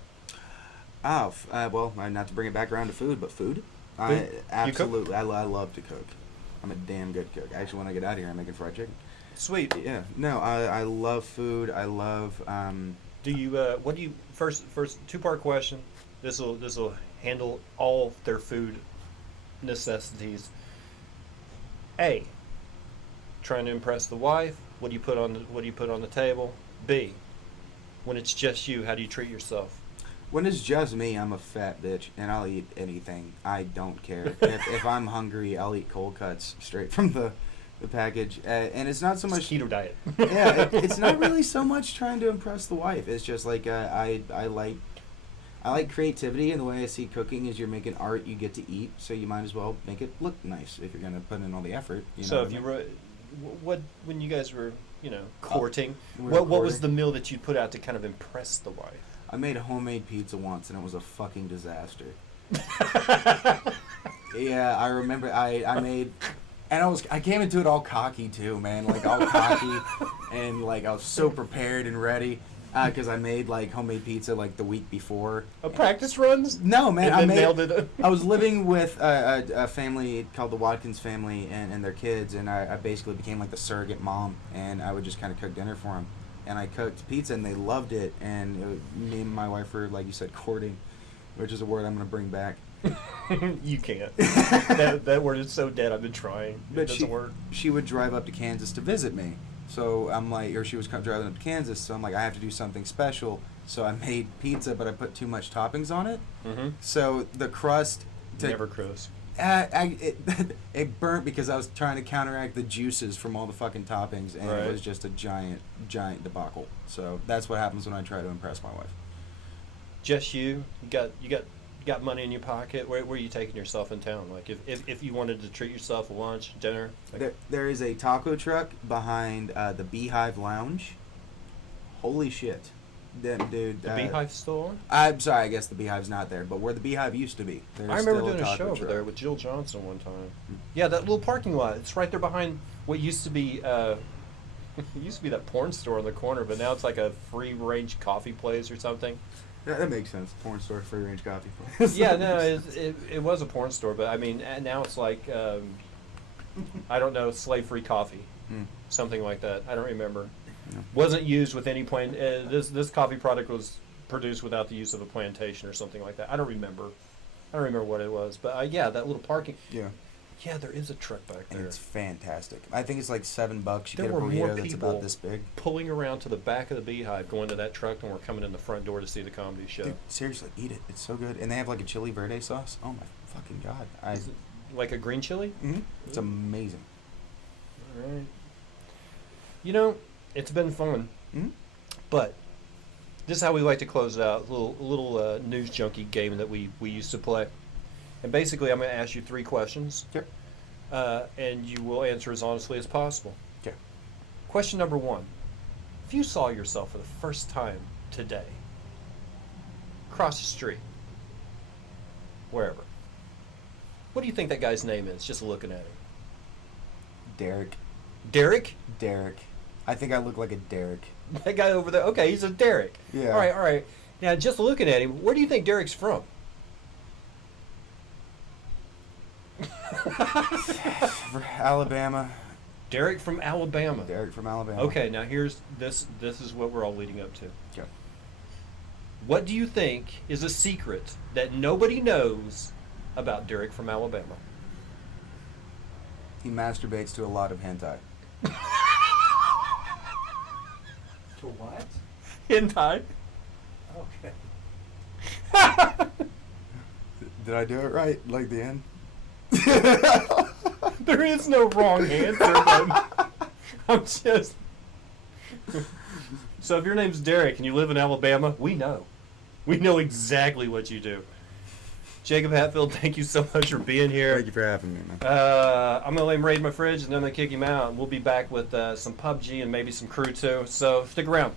Oh, well, not to bring it back around to food, but food. Food? You cook? Absolutely. I love to cook. I'm a damn good cook. Actually, when I get out of here, I'm making fried chicken. Sweet. Yeah. No, I love food. I love. Do you? What do you? First, two-part question. This will handle all their food necessities. A. Trying to impress the wife. What do you put on the table? B. When it's just you, how do you treat yourself? When it's just me, I'm a fat bitch, and I'll eat anything. I don't care. if I'm hungry, I'll eat cold cuts straight from the package. And it's not so much Keto diet. yeah, it's not really so much trying to impress the wife. It's just like I like creativity, and the way I see cooking is you're making art you get to eat, so you might as well make it look nice if you're gonna put in all the effort. So if you when you guys were courting. We were What was courting. the meal that you put out to kind of impress the wife? I made a homemade pizza once, and it was a fucking disaster. Yeah, I remember I made, and I came into it all cocky too, man, like all cocky, and like I was so prepared and ready, because I made like homemade pizza like the week before. Practice runs? No, man, And then nailed it. I was living with a family called the Watkins family and their kids, and I basically became like the surrogate mom, and I would just kind of cook dinner for them, and I cooked pizza, and they loved it, and me and my wife were, like you said, courting, which is a word I'm gonna bring back. You can't. That word is so dead. I've been trying. It But doesn't work. she would drive up to Kansas to visit me. So I'm like, or she was driving up to Kansas, so I'm like, I have to do something special. So I made pizza, but I put too much toppings on it. Mm-hmm. So the crust Never close. it burnt because I was trying to counteract the juices from all the fucking toppings, and Right. it was just a giant debacle. So that's what happens when I try to impress my wife. Just you got money in your pocket. Where are you taking yourself in town? Like if you wanted to treat yourself a lunch, dinner. There is a taco truck behind the Beehive Lounge. Holy shit. Dude. The Beehive's still on? I'm sorry, I guess the Beehive's not there, but where the Beehive used to be. There's I remember still doing a taco show over truck. there with Jill Johnson one time. Yeah, that little parking lot. It's right there behind what used to be it used to be that porn store in the corner, but now it's like a free range coffee place or something. Yeah, that makes sense. Porn store, free range coffee. Yeah, no, it was a porn store, but I mean now it's like I don't know, slave free coffee, something like that. I don't remember. No. Wasn't used with any plant. This coffee product was produced without the use of a plantation or something like that. I don't remember what it was, but yeah, that little parking. Yeah. Yeah, there is a truck back And there. it's fantastic. I think it's like $7. You There get a were more burrito that's people about this big. Pulling around to the back of the Beehive, going to that truck, and we're coming in the front door to see the comedy show. Dude, seriously, eat it. It's so good. And they have like a chili verde sauce. Oh my fucking god. Is it like a green chili? Mhm. It's amazing. All right. You know, it's been fun, Mhm. but this is how we like to close it out. A little news junkie game that we used to play. And basically, I'm going to ask you 3 questions. Okay. And you will answer as honestly as possible. Okay. Question number 1. If you saw yourself for the first time today, across the street, wherever, what do you think that guy's name is, just looking at him? Derek. Derek? I think I look like a Derek. That guy over there, okay, he's a Derek. Yeah. All right. Now, just looking at him, where do you think Derek's from? Alabama. Derek from Alabama. Derek from Alabama. Okay, now here's this is what we're all leading up to. Okay. What do you think is a secret that nobody knows about Derek from Alabama? He masturbates to a lot of hentai. To what? Hentai. Okay. Did I do it right? Like the end? There is no wrong answer, but I'm just. So if your name's Derek and you live in Alabama, we know. We know exactly what you do. Jacob Hatfield, thank you so much for being here. Thank you for having me, man. I'm going to let him raid my fridge and then I'm going to kick him out. And we'll be back with some PUBG and maybe some crew too. So stick around.